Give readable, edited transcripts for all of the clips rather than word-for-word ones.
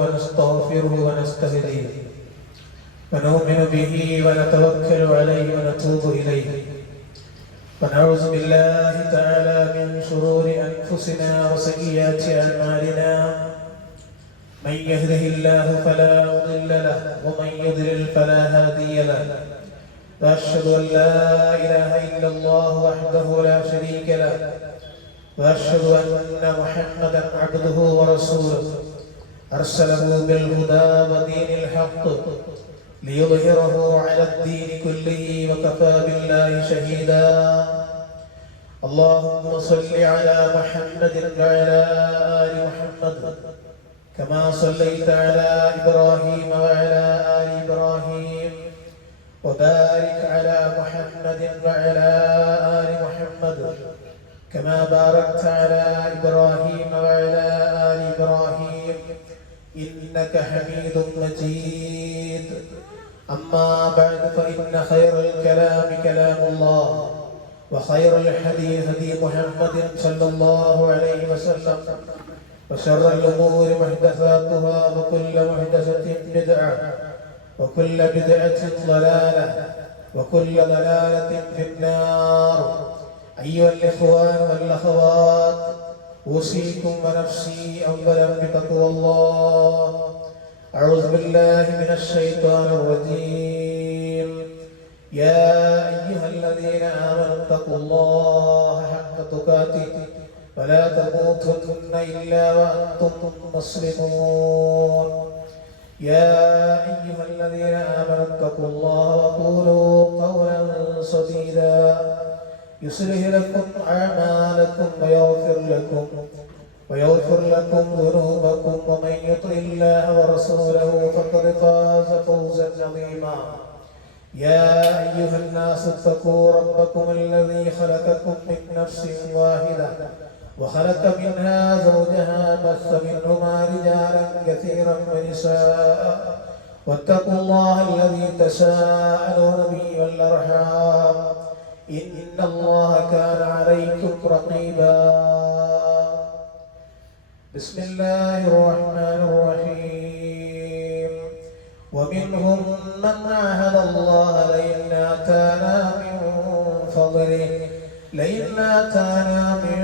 ونستغفره ونستهديه ونؤمن به ونتوكل عليه ونتوب إليه ونعوذ بالله تعالى من شرور أنفسنا وسيئات أعمالنا من يهده الله فلا مضل له ومن يضلل فلا هادي له وأشهد أن لا إله إلا الله وحده لا شريك له وأشهد أن محمدا عبده ورسوله أرسله بالهدى ودين الحق ليظهره على الدين كله وكفى بالله شهيدا اللهم صل على محمد وعلى آل محمد كما صليت على إبراهيم وعلى آل إبراهيم وبارك على محمد وعلى آل محمد كما باركت على إبراهيم وعلى آل إبراهيم إنك حميد مجيد أما بعد فإن خير الكلام كلام الله وخير الحديث هدي محمد صلى الله عليه وسلم وشر الأمور محدثاتها وكل محدثة بدعة وكل بدعة ضلالة وكل ضلالة في النار أيها الإخوان والأخوات أوصيكم ونفسي أولا بتقوى الله أعوذ بالله من الشيطان الرجيم يا أيها الذين آمنوا اتقوا الله حق تقاته ولا تموتن إلا وأنتم مسلمون يا أيها الذين آمنوا اتقوا الله وقولوا قولا سديدا يصلح لكم أعمالكم ويغفر لكم ذنوبكم ومن يطع الله ورسوله فقد فاز فوزا عظيما يا أيها الناس اتقوا ربكم الذي خلقكم من نفس واحدة وخلق منها زوجها بث منهما رجالا كثيرا ونساء واتقوا الله الذي تساءلون به والأرحام إن الله كان عليكم رقيبا بسم الله الرحمن الرحيم ومنهم من عاهد الله لئن آتانا من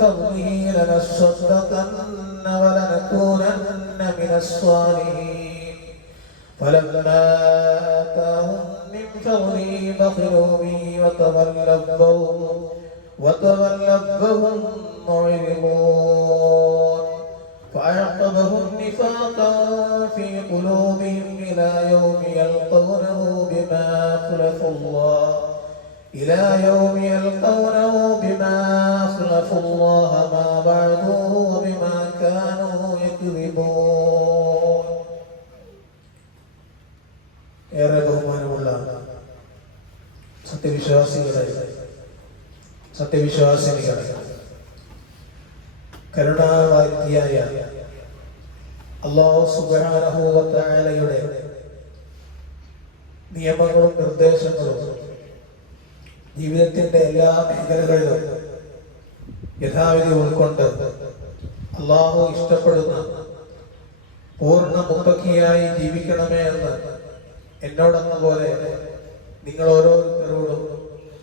فضله لنصدقن ولنكونن من الصالحين فلما آتاهم من فضله بخلوا به وتولوا معرضون فأعقبهم نفاقا في قلوبهم إلى يوم يلقونه بما أخلفوا الله ما وعدوه وبما كانوا يكذبون. ഏറെ ബഹുമാനമുള്ള സത്യവിശ്വാസിനികളെ കരുണാവാരിധിയായ അല്ലാഹു സുബ്ഹാനഹു വ തആലയുടെ നിയമങ്ങളും നിർദ്ദേശങ്ങളും ജീവിതത്തിന്റെ എല്ലാ മേഖലകളിലും യഥാവിധി ഉൾക്കൊണ്ട് അല്ലാഹു ഇഷ്ടപ്പെടുന്ന പൂർണ്ണ മുത്തഖിയായി ജീവിക്കണമേ എന്ന് എന്നോടെന്ന പോലെ നിങ്ങൾ ഓരോരുത്തരോടും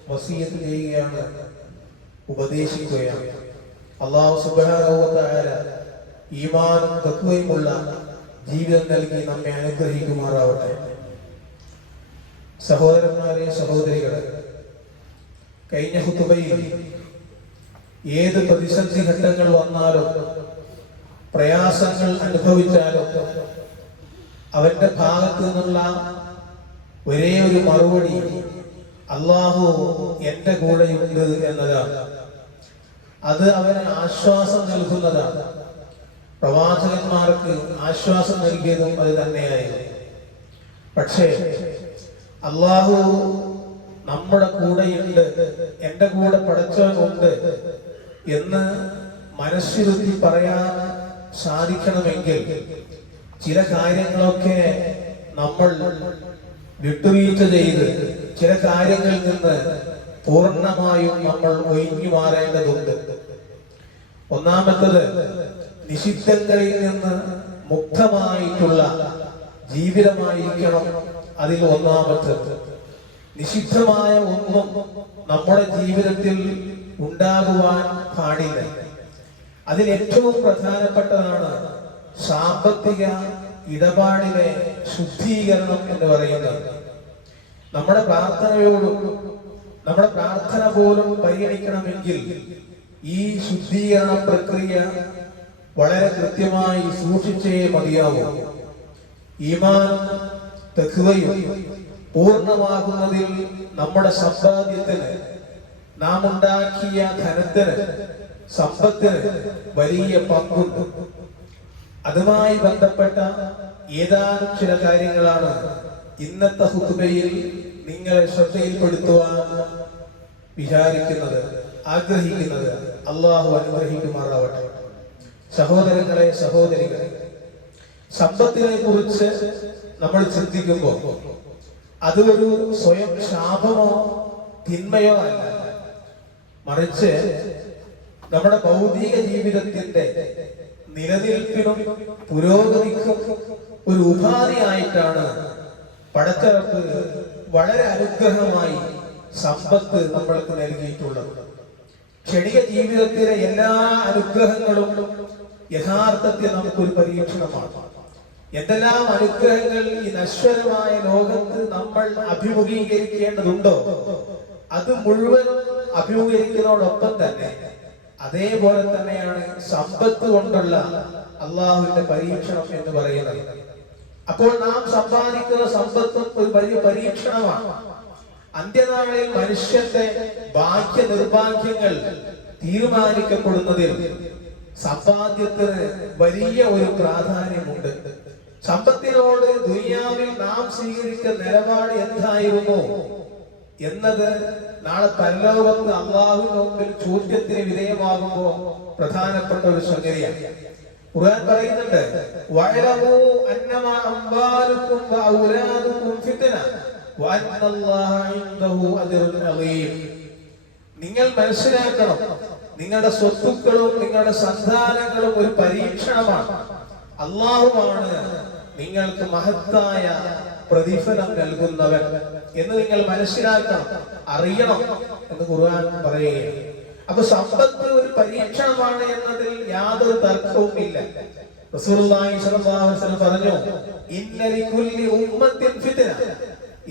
വസിയത്ത് ചെയ്യുകയാണ്, ഉപദേശിക്കുകയാണ്. അല്ലാഹു സുബ്ഹാനഹു വ തആല ഈമാനും തഖ്വയുമുള്ള ജീവിതം നൽകി നമ്മെ അനുഗ്രഹിക്കുമാറാവട്ടെ. സഹോദരന്മാരെ, സഹോദരികളെ, കഴിഞ്ഞ ഖുതുബയിൽ ഏത് പ്രതിസന്ധി ഘട്ടങ്ങൾ വന്നാലും പ്രയാസങ്ങൾ അനുഭവിച്ചാലും അവന്റെ ഭാഗത്തു നിന്നുള്ള ഒരേ ഒരു മറുപടി അല്ലാഹു എന്റെ കൂടെയുണ്ട് എന്നതാണ്. അത് അവന് ആശ്വാസം നൽകുന്നതാണ്. പ്രവാചകന്മാർക്ക് ആശ്വാസം നൽകിയതും അത് തന്നെയായിരുന്നു. പക്ഷേ അല്ലാഹു നമ്മുടെ കൂടെയുണ്ട്, എന്റെ കൂടെ പടച്ചവനുണ്ട് എന്ന് മനസ്സിരുത്തി പറയാൻ സാധിക്കണമെങ്കിൽ ചില കാര്യങ്ങളൊക്കെ നമ്മൾ വിട്ടുവീഴ്ച ചെയ്ത് ചില കാര്യങ്ങളിൽ നിന്ന് പൂർണ്ണമായും നമ്മൾ ഒഴിഞ്ഞു മാറേണ്ടതുണ്ട്. ഒന്നാമത്തത്, നിഷിദ്ധങ്ങളിൽ നിന്ന് മുക്തമായിട്ടുള്ള ജീവിതമായിരിക്കണം അതിൽ ഒന്നാമത്തത്. നിഷിദ്ധമായ ഒന്നും നമ്മുടെ ജീവിതത്തിൽ ഉണ്ടാകുവാൻ പാടില്ല. അതിൽ ഏറ്റവും പ്രധാനപ്പെട്ടതാണ് സാമ്പത്തിക ഇടപാടിലെ ശുദ്ധീകരണം എന്ന് പറയുന്നത്. നമ്മുടെ പ്രാർത്ഥനയോടും നമ്മുടെ പ്രാർത്ഥന പോലും പരിഗണിക്കണമെങ്കിൽ ഈ ശുദ്ധീകരണ പ്രക്രിയ വളരെ കൃത്യമായി സൂക്ഷിച്ചേ മതിയാവൂ. ഈമാനും തഖ്വയും പൂർണ്ണമാകുന്നതിൽ നമ്മുടെ സമ്പാദ്യത്തിന്, നാം ഉണ്ടാക്കിയ ധനത്തിന്, സമ്പത്തിന് വലിയ പങ്കുണ്ട്. അതുമായി ബന്ധപ്പെട്ട ഏതാനും ചില കാര്യങ്ങളാണ് ഇന്നത്തെ ഖുത്ബയിൽ നിങ്ങളെ ശ്രദ്ധയിൽപ്പെടുത്തുവാൻ വിചാരിക്കുന്നത്, ആഗ്രഹിക്കുന്നത്. അള്ളാഹു അനുഗ്രഹിക്കുമാറാവട്ടെ. സഹോദരങ്ങളെ, സഹോദരികളെ, സമ്പത്തിനെ കുറിച്ച് നമ്മൾ ചിന്തിക്കുമ്പോൾ അത് ഒരു സ്വയം ശാപമോ തിന്മയോ അല്ല, മറിച്ച് നമ്മുടെ ഭൗതിക ജീവിതത്തിന്റെ നിലനിൽപ്പിനും പുരോഗതിക്കും ഒരു ഉപാധിയായിട്ടാണ് പടച്ചറപ്പ് വളരെ അനുഗ്രഹമായി സമ്പത്ത് നമ്മൾക്ക് നൽകിയിട്ടുള്ളത്. ക്ഷണിക ജീവിതത്തിലെ എല്ലാ അനുഗ്രഹങ്ങളും യഥാർത്ഥത്തിൽ നമുക്കൊരു പരീക്ഷണമാണ്. എന്തെല്ലാം അനുഗ്രഹങ്ങൾ ഈ നശ്വരമായ ലോകത്ത് നമ്മൾ അഭിമുഖീകരിക്കേണ്ടതുണ്ടോ അത് മുഴുവനും അഭിമുഖീകരിക്കുന്നതോടൊപ്പം തന്നെ അതേപോലെ തന്നെയാണ് സമ്പത്ത് കൊണ്ടുള്ള അള്ളാഹുവിന്റെ പരീക്ഷണം എന്ന് പറയുന്നത്. അപ്പോൾ നാം സമ്പാദിക്കുന്ന സമ്പത്തും ഒരു വലിയ പരീക്ഷണമാണ്. അന്ത്യനാളിൽ മനുഷ്യന്റെ ഭാഗ്യ നിർഭാഗ്യങ്ങൾ തീരുമാനിക്കപ്പെടുന്നതിൽ സമ്പാദ്യത്തിന് വലിയ ഒരു പ്രാധാന്യമുണ്ട്. സമ്പത്തിനോട് ദുനിയാവിൽ നാം സ്വീകരിച്ച നിലപാട് എന്തായിരുന്നു എന്നത് നാളെ പരലോകത്ത് അള്ളാഹുവിന്റെ മുമ്പിൽ ചോദ്യത്തിന് വിധേയമാകുമ്പോൾ പ്രധാനപ്പെട്ട ഒരു സംഗതിയാണ്. ഖുർആൻ പറയുന്നുണ്ട്, വഅലമു അന്നമാ അംവാലുകും വഔലാദുകും ഫിത്ന വഅന്നല്ലാഹ ഇൻദഹു അജ്റുൻ അളീം. നിങ്ങൾ മനസ്സിലാക്കണം, നിങ്ങളുടെ സ്വത്തുക്കളും നിങ്ങളുടെ സന്താനങ്ങളും ഒരു പരീക്ഷണമാണ്. അള്ളാഹുവാണ് നിങ്ങൾക്ക് മഹത്തായ പ്രതിഫലം നൽകുന്നവൻ എന്ന് നിങ്ങൾ മനസ്സിലാക്കണം, അറിയണം എന്ന് ഖുർആൻ പറയുകയാണ്. അപ്പൊ സമ്പത്ത് ഒരു പരീക്ഷണമാണ് എന്നതിൽ യാതൊരു തർക്കവും ഇല്ല. റസൂലുള്ളാഹി സ്വല്ലല്ലാഹു അലൈഹി വസല്ലം പറഞ്ഞു, ഇന്ന ലികുല്ലി ഉമ്മത്തിൻ ഫിത്ന.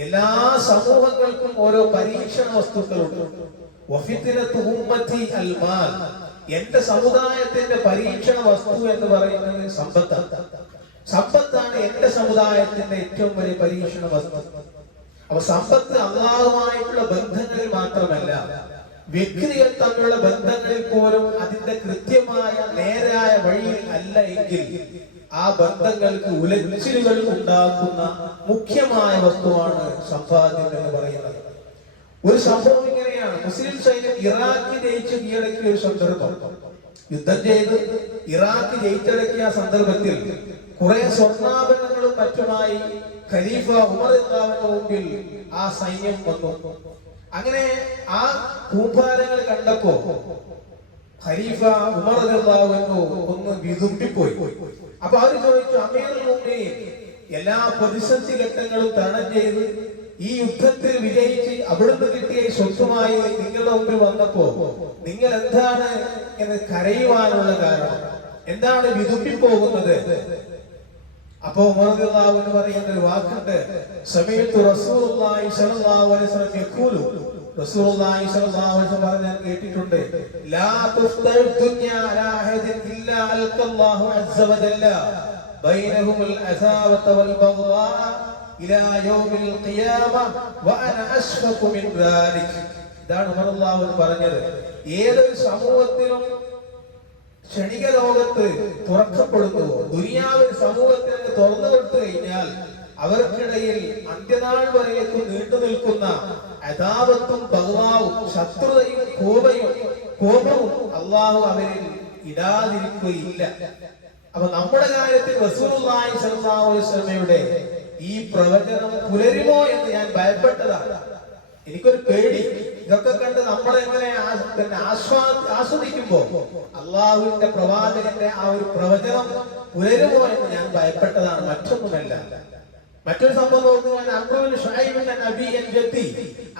എല്ലാ സമൂഹങ്ങൾക്കും ഓരോ പരീക്ഷണ വസ്തുക്കളുണ്ട്. വഫിത്നതു ഉമ്മത്തി അൽ മാൽ. എന്റെ സമുദായത്തിന്റെ പരീക്ഷണ വസ്തു എന്ന് പറയുന്നത് സമ്പത്താണ്. സമ്പത്താണ് എന്റെ സമുദായത്തിന്റെ ഏറ്റവും വലിയ പരീക്ഷണ വസ്തു. അപ്പൊ സമ്പത്ത് അള്ളാഹുമായിട്ടുള്ള ബന്ധങ്ങളിൽ മാത്രമല്ല, വ്യക്തികൾ തമ്മിലുള്ള ബന്ധങ്ങളിൽ പോലും അതിന്റെ കൃത്യമായ നേരായ വഴിയിൽ അല്ല എങ്കിൽ ആ ബന്ധങ്ങൾക്ക് ഉലച്ചിലുകൾ ഉണ്ടാക്കുന്ന മുഖ്യമായ വസ്തുവാണ് സമ്പാദ്യം എന്ന് പറയുന്നത്. ഒരു സംഭവം ഇങ്ങനെയാണ്. മുസ്ലിം സൈന്യം ഇറാഖ് ജയിച്ച് കീഴടക്കിയ ഒരു സന്ദർഭം, യുദ്ധം ചെയ്ത് ഇറാഖ് ജയിച്ചടക്കിയ സന്ദർഭത്തിൽ കുറെ സ്വർണ്ണാഭരണങ്ങളും മറ്റുമായി ഖലീഫ ഉമർ റളിയല്ലാഹു മുമ്പിൽ ആ സൈന്യം വന്നു. അങ്ങനെ ആ കൂമ്പാരങ്ങൾ കണ്ടപ്പോ ഖലീഫ ഉമർ റളിയല്ലാഹു ഒന്ന് വിതുമ്പിപ്പോയി. അപ്പൊ അവര് ചോദിച്ചു, അമീറുൽ മുഅ്മിനീൻ, എല്ലാ പ്രതിസന്ധി ഘട്ടങ്ങളും തരണം ചെയ്ത് ഈ യുദ്ധത്തിൽ വിജയിച്ച് അവിടുന്ന് കിട്ടിയ സ്വത്തുമായി നിങ്ങളുടെ മുമ്പിൽ വന്നപ്പോ നിങ്ങൾ എന്താണ് എന്ന് കരയുവാനുള്ള കാരണം, എന്താണ് വിതുമ്പിപ്പോകുന്നത്? അപ്പോ ഉമർ റളിയല്ലാഹു അൻഹു പറയുന്ന ഒരു വാക്കുണ്ട്, സമീഅതു റസൂലുള്ളാഹി സ്വല്ലല്ലാഹു അലൈഹി വസല്ലം യഖൂലു. റസൂലുള്ളാഹി സ്വല്ലല്ലാഹു അലൈഹി വസല്ലം പറഞ്ഞത് കേട്ടിട്ടുണ്ട്, ലാ തുഫ്തഉ ദുനിയാ അലാ അഹദിൻ ഇല്ലാ അൽഖല്ലാഹു അസ്സ വജല്ല ബൈനഹുൽ അസാവത വൽ ബഗ്വാ ഇലാ യൗമിൽ ഖിയാമ വഅന അശ്ഫഖു മിൻ ദാലിക്. ഇതാണ് ഉമർ റളിയല്ലാഹു അൻഹു പറഞ്ഞത്. ഏതൊരു സമൂഹത്തിലും ക്ഷണിക ലോകത്ത് തുറക്കപ്പെടുന്നുവോ, ദുനിയാവിൽ സമൂഹത്തിൽ തുറന്നു കൊടുത്തു കഴിഞ്ഞാൽ അവർക്കിടയിൽ അന്ത്യനാൾ വരേക്കും നീണ്ടു നിൽക്കുന്ന അദാവത്തും ബഗ്വാവും ശത്രുതയും കോപവും അള്ളാഹു അവരിൽ ഇടാതിരിക്കുകയില്ല. അപ്പൊ നമ്മുടെ കാര്യത്തിൽ റസൂലുള്ളാഹി സ്വല്ലല്ലാഹു അലൈഹി വസല്ലമയുടെ ഈ പ്രവചനം പുലരുമോ എന്ന് ഞാൻ ഭയപ്പെട്ടതാണ്. എനിക്കൊരു പേടി. ഇതൊക്കെ കണ്ട് നമ്മളെങ്ങനെ ആസ്വദിക്കുമ്പോ അള്ളാഹുവിന്റെ പ്രവാചകന്റെ ആ ഒരു പ്രവചനം പുലരുമോ എന്ന് ഞാൻ ഭയപ്പെട്ടതാണ്, മറ്റൊന്നുമല്ല. മറ്റൊരു സംഭവം നോക്കുകയാണ്. അംറുബ്നു ശുഐബിന്റെ നബി ജദ്ദി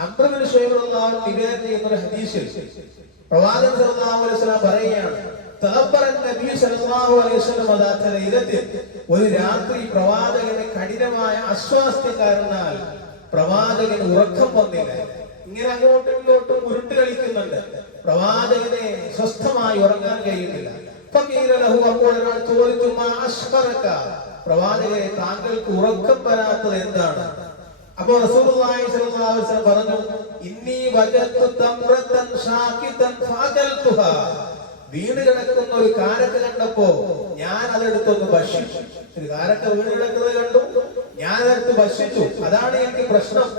അംറുബ്നു ശുഐബ് റളിയല്ലാഹു അൻഹു നിവേദനം ചെയ്യുന്ന ഒരു ഹദീസിൽ പ്രവാചകൻ സല്ലല്ലാഹു അലൈഹി വസല്ലം പറയുകയാണ്, തദബ്ബറൻ നബി സല്ലല്ലാഹു അലൈഹി വസല്ലം ദാത ലൈലത്തിൽ, ഒരു രാത്രി പ്രവാചകന് കഠിനമായ അസ്വാസ്ഥ്യം കാരണം പ്രവാചകന് ഉറക്കം വന്നില്ല. ഇങ്ങനെ അങ്ങോട്ടും ഇങ്ങോട്ടും ഉരുട്ട് കളിക്കുന്നുണ്ട്, പ്രവാചകനെ സ്വസ്ഥമായി ഉറങ്ങാൻ കഴിയുന്നില്ല. അപ്പോൾ ഒരാൾ ചോദിച്ചു, മാ അശ്ഫറക, പ്രവാചകരെ താങ്കൾക്ക് ഉറക്കം വരാത്തത് എന്താണ്? അപ്പോൾ റസൂലുള്ളാഹി സ്വല്ലല്ലാഹു അലൈഹി വസല്ലം പറഞ്ഞു, ഇന്നി വജദതു തംറതൻ ഷാകിതൻ ഫഅകൽതുഹാ, വീണ് കിടക്കുന്ന ഒരു കാരക്ക കണ്ടപ്പോ ഞാൻ അതെടുത്തൊന്ന് ഭക്ഷിച്ചു. ഒരു കാരക്ക വീണ് കിടക്കുന്നത് കണ്ടു, ഞാൻ അതെടുത്ത് ഭക്ഷിച്ചു, അതാണ് എനിക്ക് പ്രശ്നം.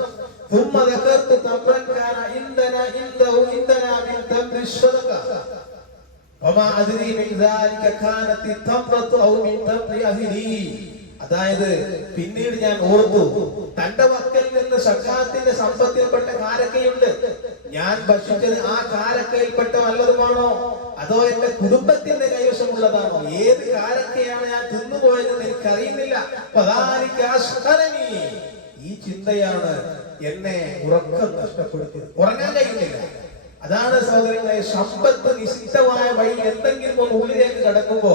ثم ذكرت تمرا كان عندنا من تمر الصدقه وما ادري من ذلك كانت التمره او من تمر اهلي. അതായത് പിന്നീട് ഞാൻ ഓർത്തു, തന്റെ മക്കളിൽ നിന്ന് സക്കാത്തിന്റെ സമ്പത്തിൽപ്പെട്ട കാരക്കയുണ്ട്, ഞാൻ ഭക്ഷിച്ചത് ആ കാരക്കയിൽപ്പെട്ട വല്ലതുമാണോ അതോ എന്റെ കുടുംബത്തിന്റെ കൈവശമുള്ളതാണോ? ഏത് കാരക്കയാണ് ഞാൻ തിന്നുപോയതെന്ന് എനിക്കറിയുന്നില്ല. ഈ ചിന്തയാണ് എന്നെ ഉറക്കം നഷ്ടപ്പെടുത്തിയത്, ഉറങ്ങാൻ കഴിയുന്നില്ല. അതാണ് സഹോദരങ്ങളെ, സമ്പത്ത് നിശ്ചിതമായ വഴി എന്തെങ്കിലും ഒന്ന് ഉള്ളിലേക്ക് കടക്കുമ്പോ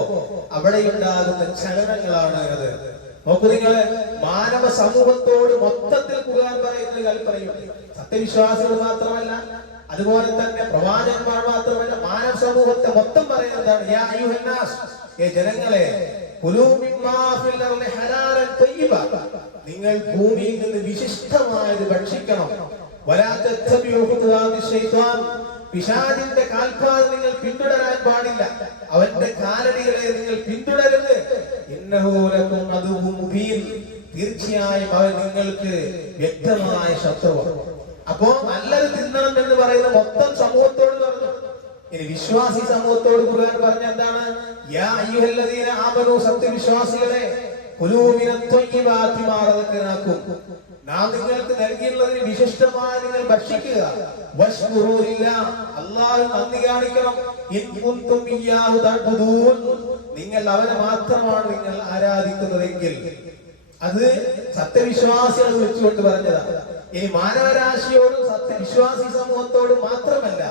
അവിടെ ഉണ്ടാകുന്ന ചലനങ്ങളാണ് അത്. നോക്കൂ നിങ്ങള്, മാനവ സമൂഹത്തോട് മൊത്തത്തിൽ ഖുർആൻ പറയുന്ന കൽപ്പനയുണ്ട്. സത്യവിശ്വാസികൾ മാത്രമല്ല, അതുപോലെ തന്നെ പ്രവാചകന്മാർ മാത്രമല്ല, മാനവ സമൂഹത്തെ മൊത്തം പറയുന്നതാണ്, യാ അയ്യുഹന്നാസ്, ജനങ്ങളെ, കുലൂ മിമ്മാ ഫിൽ അർളി ഹലാലൻ തയ്യിബ, നിങ്ങൾ ഭൂമിയിൽ നിന്ന് വിശിഷ്ടമായത് ഭക്ഷിക്കണം. വലാ തത്തബിഉ ഖുതുവാതി ശൈത്താൻ, പിശാചിന്റെ കാൽപ്പാട് നിങ്ങൾ പിന്തുടരാൻ പാടില്ല, അവന്റെ കാലടികളെ നിങ്ങൾ പിന്തുടരുത്. ഇന്നഹു ലകും അദുവ്വുൻ മുബീൻ, തീർച്ചയായും അവൻ നിങ്ങൾക്ക് വ്യക്തമായ ശത്രുവാണ്. അപ്പോ നല്ലത് തിന്നണം എന്ന് പറയുന്ന മൊത്തം സമൂഹത്തോട് പറഞ്ഞു. ഇനി വിശ്വാസി സമൂഹത്തോട് ഖുർആൻ പറഞ്ഞ എന്താണ്? യാ അയ്യുഹല്ലദീന ആമനൂ, സത്യവിശ്വാസികളെ, കുലൂ മിനത് ത്വയ്യിബാതി മാ റസഖ്നാകും, നാം നിങ്ങൾക്ക് നൽകിയുള്ളതിന് വിശിഷ്ടമായി നിങ്ങൾ ഭക്ഷിക്കുക. വശ്കുറൂ ലില്ലാഹ്, അല്ലാഹു നന്ദി കാണിക്കണം. ഇൻ കുൻതും ഇയ്യാഹു തഅ്ബുദൂൻ, നിങ്ങൾ അവനെ മാത്രമാണ് നിങ്ങൾ ആരാധിക്കുന്നതെങ്കിൽ. അത് സത്യവിശ്വാസികളെ വിളിച്ചുകൊണ്ട് പറഞ്ഞതാണ്. ഇനി മാനവരാശിയോടും സത്യവിശ്വാസി സമൂഹത്തോടും മാത്രമല്ല,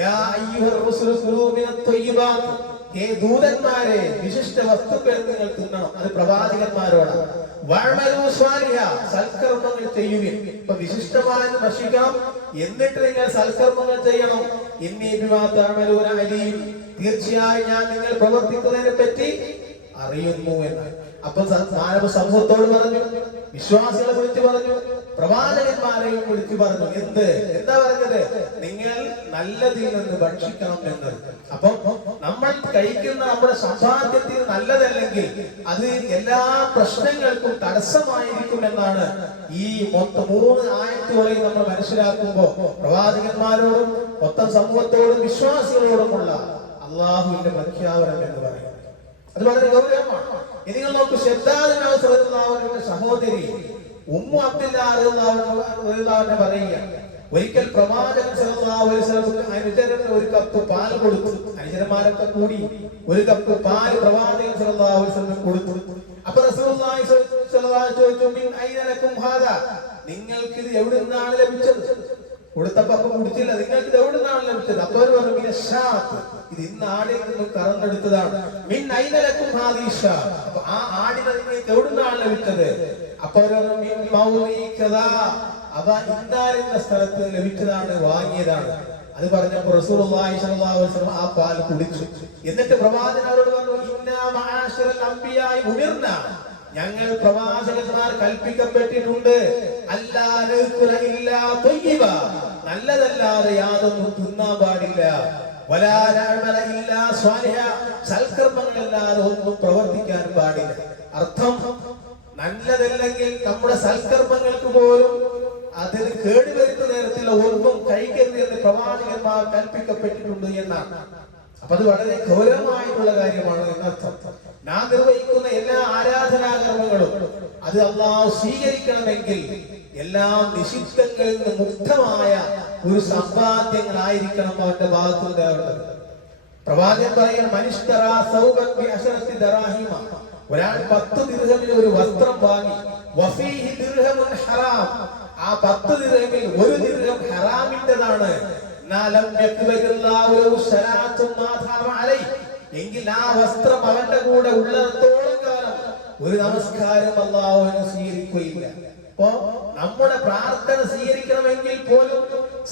യാ അയ്യുഹർ റസൂലു കുലൂ മിനത് ത്വയ്യിബാത്, ഹേ ദൂതന്മാരെ, വിശിഷ്ട വസ്തുക്കൾ നിങ്ങൾ തിന്നണം. അത് പ്രവാചകന്മാരോടാണ്. വഅമലൂ സ്വാലിഹാ, സൽക്കർമ്മങ്ങൾ ചെയ്യുവിൻ. ഇപ്പൊ വിശിഷ്ടമായത് ഭക്ഷിക്കണം, എന്നിട്ട് നിങ്ങൾ സൽക്കർമ്മങ്ങൾ ചെയ്യണം. ഇന്നി ബിമാ തഅമലൂന അലീം, തീർച്ചയായും ഞാൻ നിങ്ങൾ പ്രവർത്തിക്കുന്നതിനെ പറ്റി അറിയുന്നു എന്ന്. അപ്പൊ മാനവ സമൂഹത്തോട് പറഞ്ഞു, വിശ്വാസികളെ വിളിച്ചു പറഞ്ഞു, പ്രവാചകന്മാരെയും വിളിച്ചു പറഞ്ഞു. എന്താ പറഞ്ഞത്? നിങ്ങൾ നല്ലതിൽ നിന്ന് ഭക്ഷിക്കണം എന്ന്. അപ്പൊ നമ്മൾ കഴിക്കുന്ന നമ്മുടെ സമ്പാദ്യത്തിൽ നല്ലതല്ലെങ്കിൽ അത് എല്ലാ പ്രശ്നങ്ങൾക്കും തടസ്സമായിരിക്കും എന്നാണ് ഈ മൊത്തം 3 ആയത്തുകളെ നമ്മൾ മനസ്സിലാക്കുമ്പോ പ്രവാചകന്മാരോടും മൊത്തം സമൂഹത്തോടും വിശ്വാസികളോടുമുള്ള അള്ളാഹുവിന്റെ പ്രഖ്യാപനം എന്ന് പറയുന്നത്. അത് വളരെ ഗൗരവമാണ്. ഇനി നിങ്ങൾ നോക്കൂ, ശബ്ദാദിന്റെ സഹോദരി ഉമ്മു അബ്ദുല്ലാഹ് റളിയല്ലാഹു അൻഹ പറയുക, ഒരിക്കൽ പ്രവാചകൻ സല്ലല്ലാഹു അലൈഹി വസല്ലം അനുചരന് ഒരു കപ്പ് പാൽ കൊടുത്തു. അനുചരന്മാരൊക്കെ കൂടി ഒരു കപ്പ് പാൽ പ്രവാചകൻ സല്ലല്ലാഹു അലൈഹി വസല്ലം കൊടുത്തു. അപ്പോൾ റസൂലുള്ളാഹി സ്വല്ലല്ലാഹു അലൈഹി വസല്ലം ചോദിച്ചു, മിൻ ഐന ലക്കും ഹാദാ, നിങ്ങൾക്ക് ഇത് എവിടെ നിന്നാണ് ലഭിച്ചത്? കൊടുത്തപ്പോ കുടിച്ചില്ല, നിങ്ങൾക്ക് ഇത് എവിടെ നിന്നാണ് ലഭിച്ചത്? അപ്പോൾ അവർ പറഞ്ഞു, മിനശ്ശാത്ത്, ഇത് ഇന്ന് ആടിൽ നിന്നും കറന്നെടുത്തതാണ്. മിൻ ഐന ലക്കും ഹാദീ ഷാ, അപ്പോൾ ആ ആടിനെ നിങ്ങൾക്ക് എവിടെ നിന്നാണ് ലഭിച്ചത്? അപ്പോൾ അവർ പറഞ്ഞു, മിൻ മൗദി കദാ, അവ ഇന്നാലിന്ന സ്ഥലത്ത് ലഭിച്ചതാണ്, വാങ്ങിയതാണ്. അത് പറഞ്ഞപ്പോൾ റസൂലുള്ളാഹി സ്വല്ലല്ലാഹു അലൈഹി വസല്ലം ആ പാൽ കുടിച്ചു. എന്നിട്ട് പ്രവാചകൻ അവരോട് പറഞ്ഞു, ഇന്നാ മആശറൽ അംബിയാഇ ഉമിർനാ, ഞങ്ങൾ പ്രവാചകന്മാർ കൽപ്പിക്കപ്പെട്ടിട്ടുണ്ട്, അല്ലാ നഅ്കുല ഇല്ലാ ത്വയ്യിബ, നല്ലതല്ലാതെ യാതൊന്നും തിന്നാൻ പാടില്ല. വലാ നഅമല ഇല്ലാ സ്വാലിഹ, സൽക്കർമ്മങ്ങളല്ലാതെ ഒന്നും പ്രവർത്തിക്കാൻ പാടില്ല. അർത്ഥം, നല്ലതല്ലെങ്കിൽ നമ്മുടെ സൽക്കർമ്മങ്ങൾക്ക് പോലും അതിന് കേടുവരുത്തുന്ന തരത്തിലുള്ള ഒന്നും കഴിക്കരുത് എന്ന് പ്രവാചകന്മാർ കൽപ്പിക്കപ്പെട്ടിട്ടുണ്ട് എന്നാണ്. അപ്പൊ അത് വളരെ ഗൗരവമായിട്ടുള്ള കാര്യമാണ് എന്നർത്ഥം. നാം നിർവഹിക്കുന്ന എല്ലാ ആരാധനാകർമ്മങ്ങളും അത് അല്ലാഹു സ്വീകരിക്കണമെങ്കിൽ എല്ലാം നിഷിദ്ധങ്ങളിൽ നിന്ന് മുക്തമായ ഒരു സമ്പാദ്യങ്ങളായിരിക്കണം അവന്റെ ഭാഗത്തുണ്ടാവേണ്ടത്. പ്രവാചകൻ പറയുന്ന മനുഷ്തറാ സൗബൻ ബി അശറത്തി ദറാഹിമ, ഒരാൾ 10 ദിർഹമിന് ഒരു വസ്ത്രം വാങ്ങി, വഫീഹി ദിർഹമുൻ ഹറാം, ആ 10 ദിർഹമിൽ ഒരു ദിർഹം ഹറാമിന്റേതാണ്, എങ്കിൽ ആ വസ്ത്രം അവന്റെ കൂടെ ഉള്ളിടത്തോളം കാലം ഒരു നമസ്കാരം അല്ലാഹുവിനെ സ്വീകരിക്കുകയില്ല. അപ്പോ നമ്മുടെ പ്രാർത്ഥന സ്വീകരിക്കണമെങ്കിൽ പോലും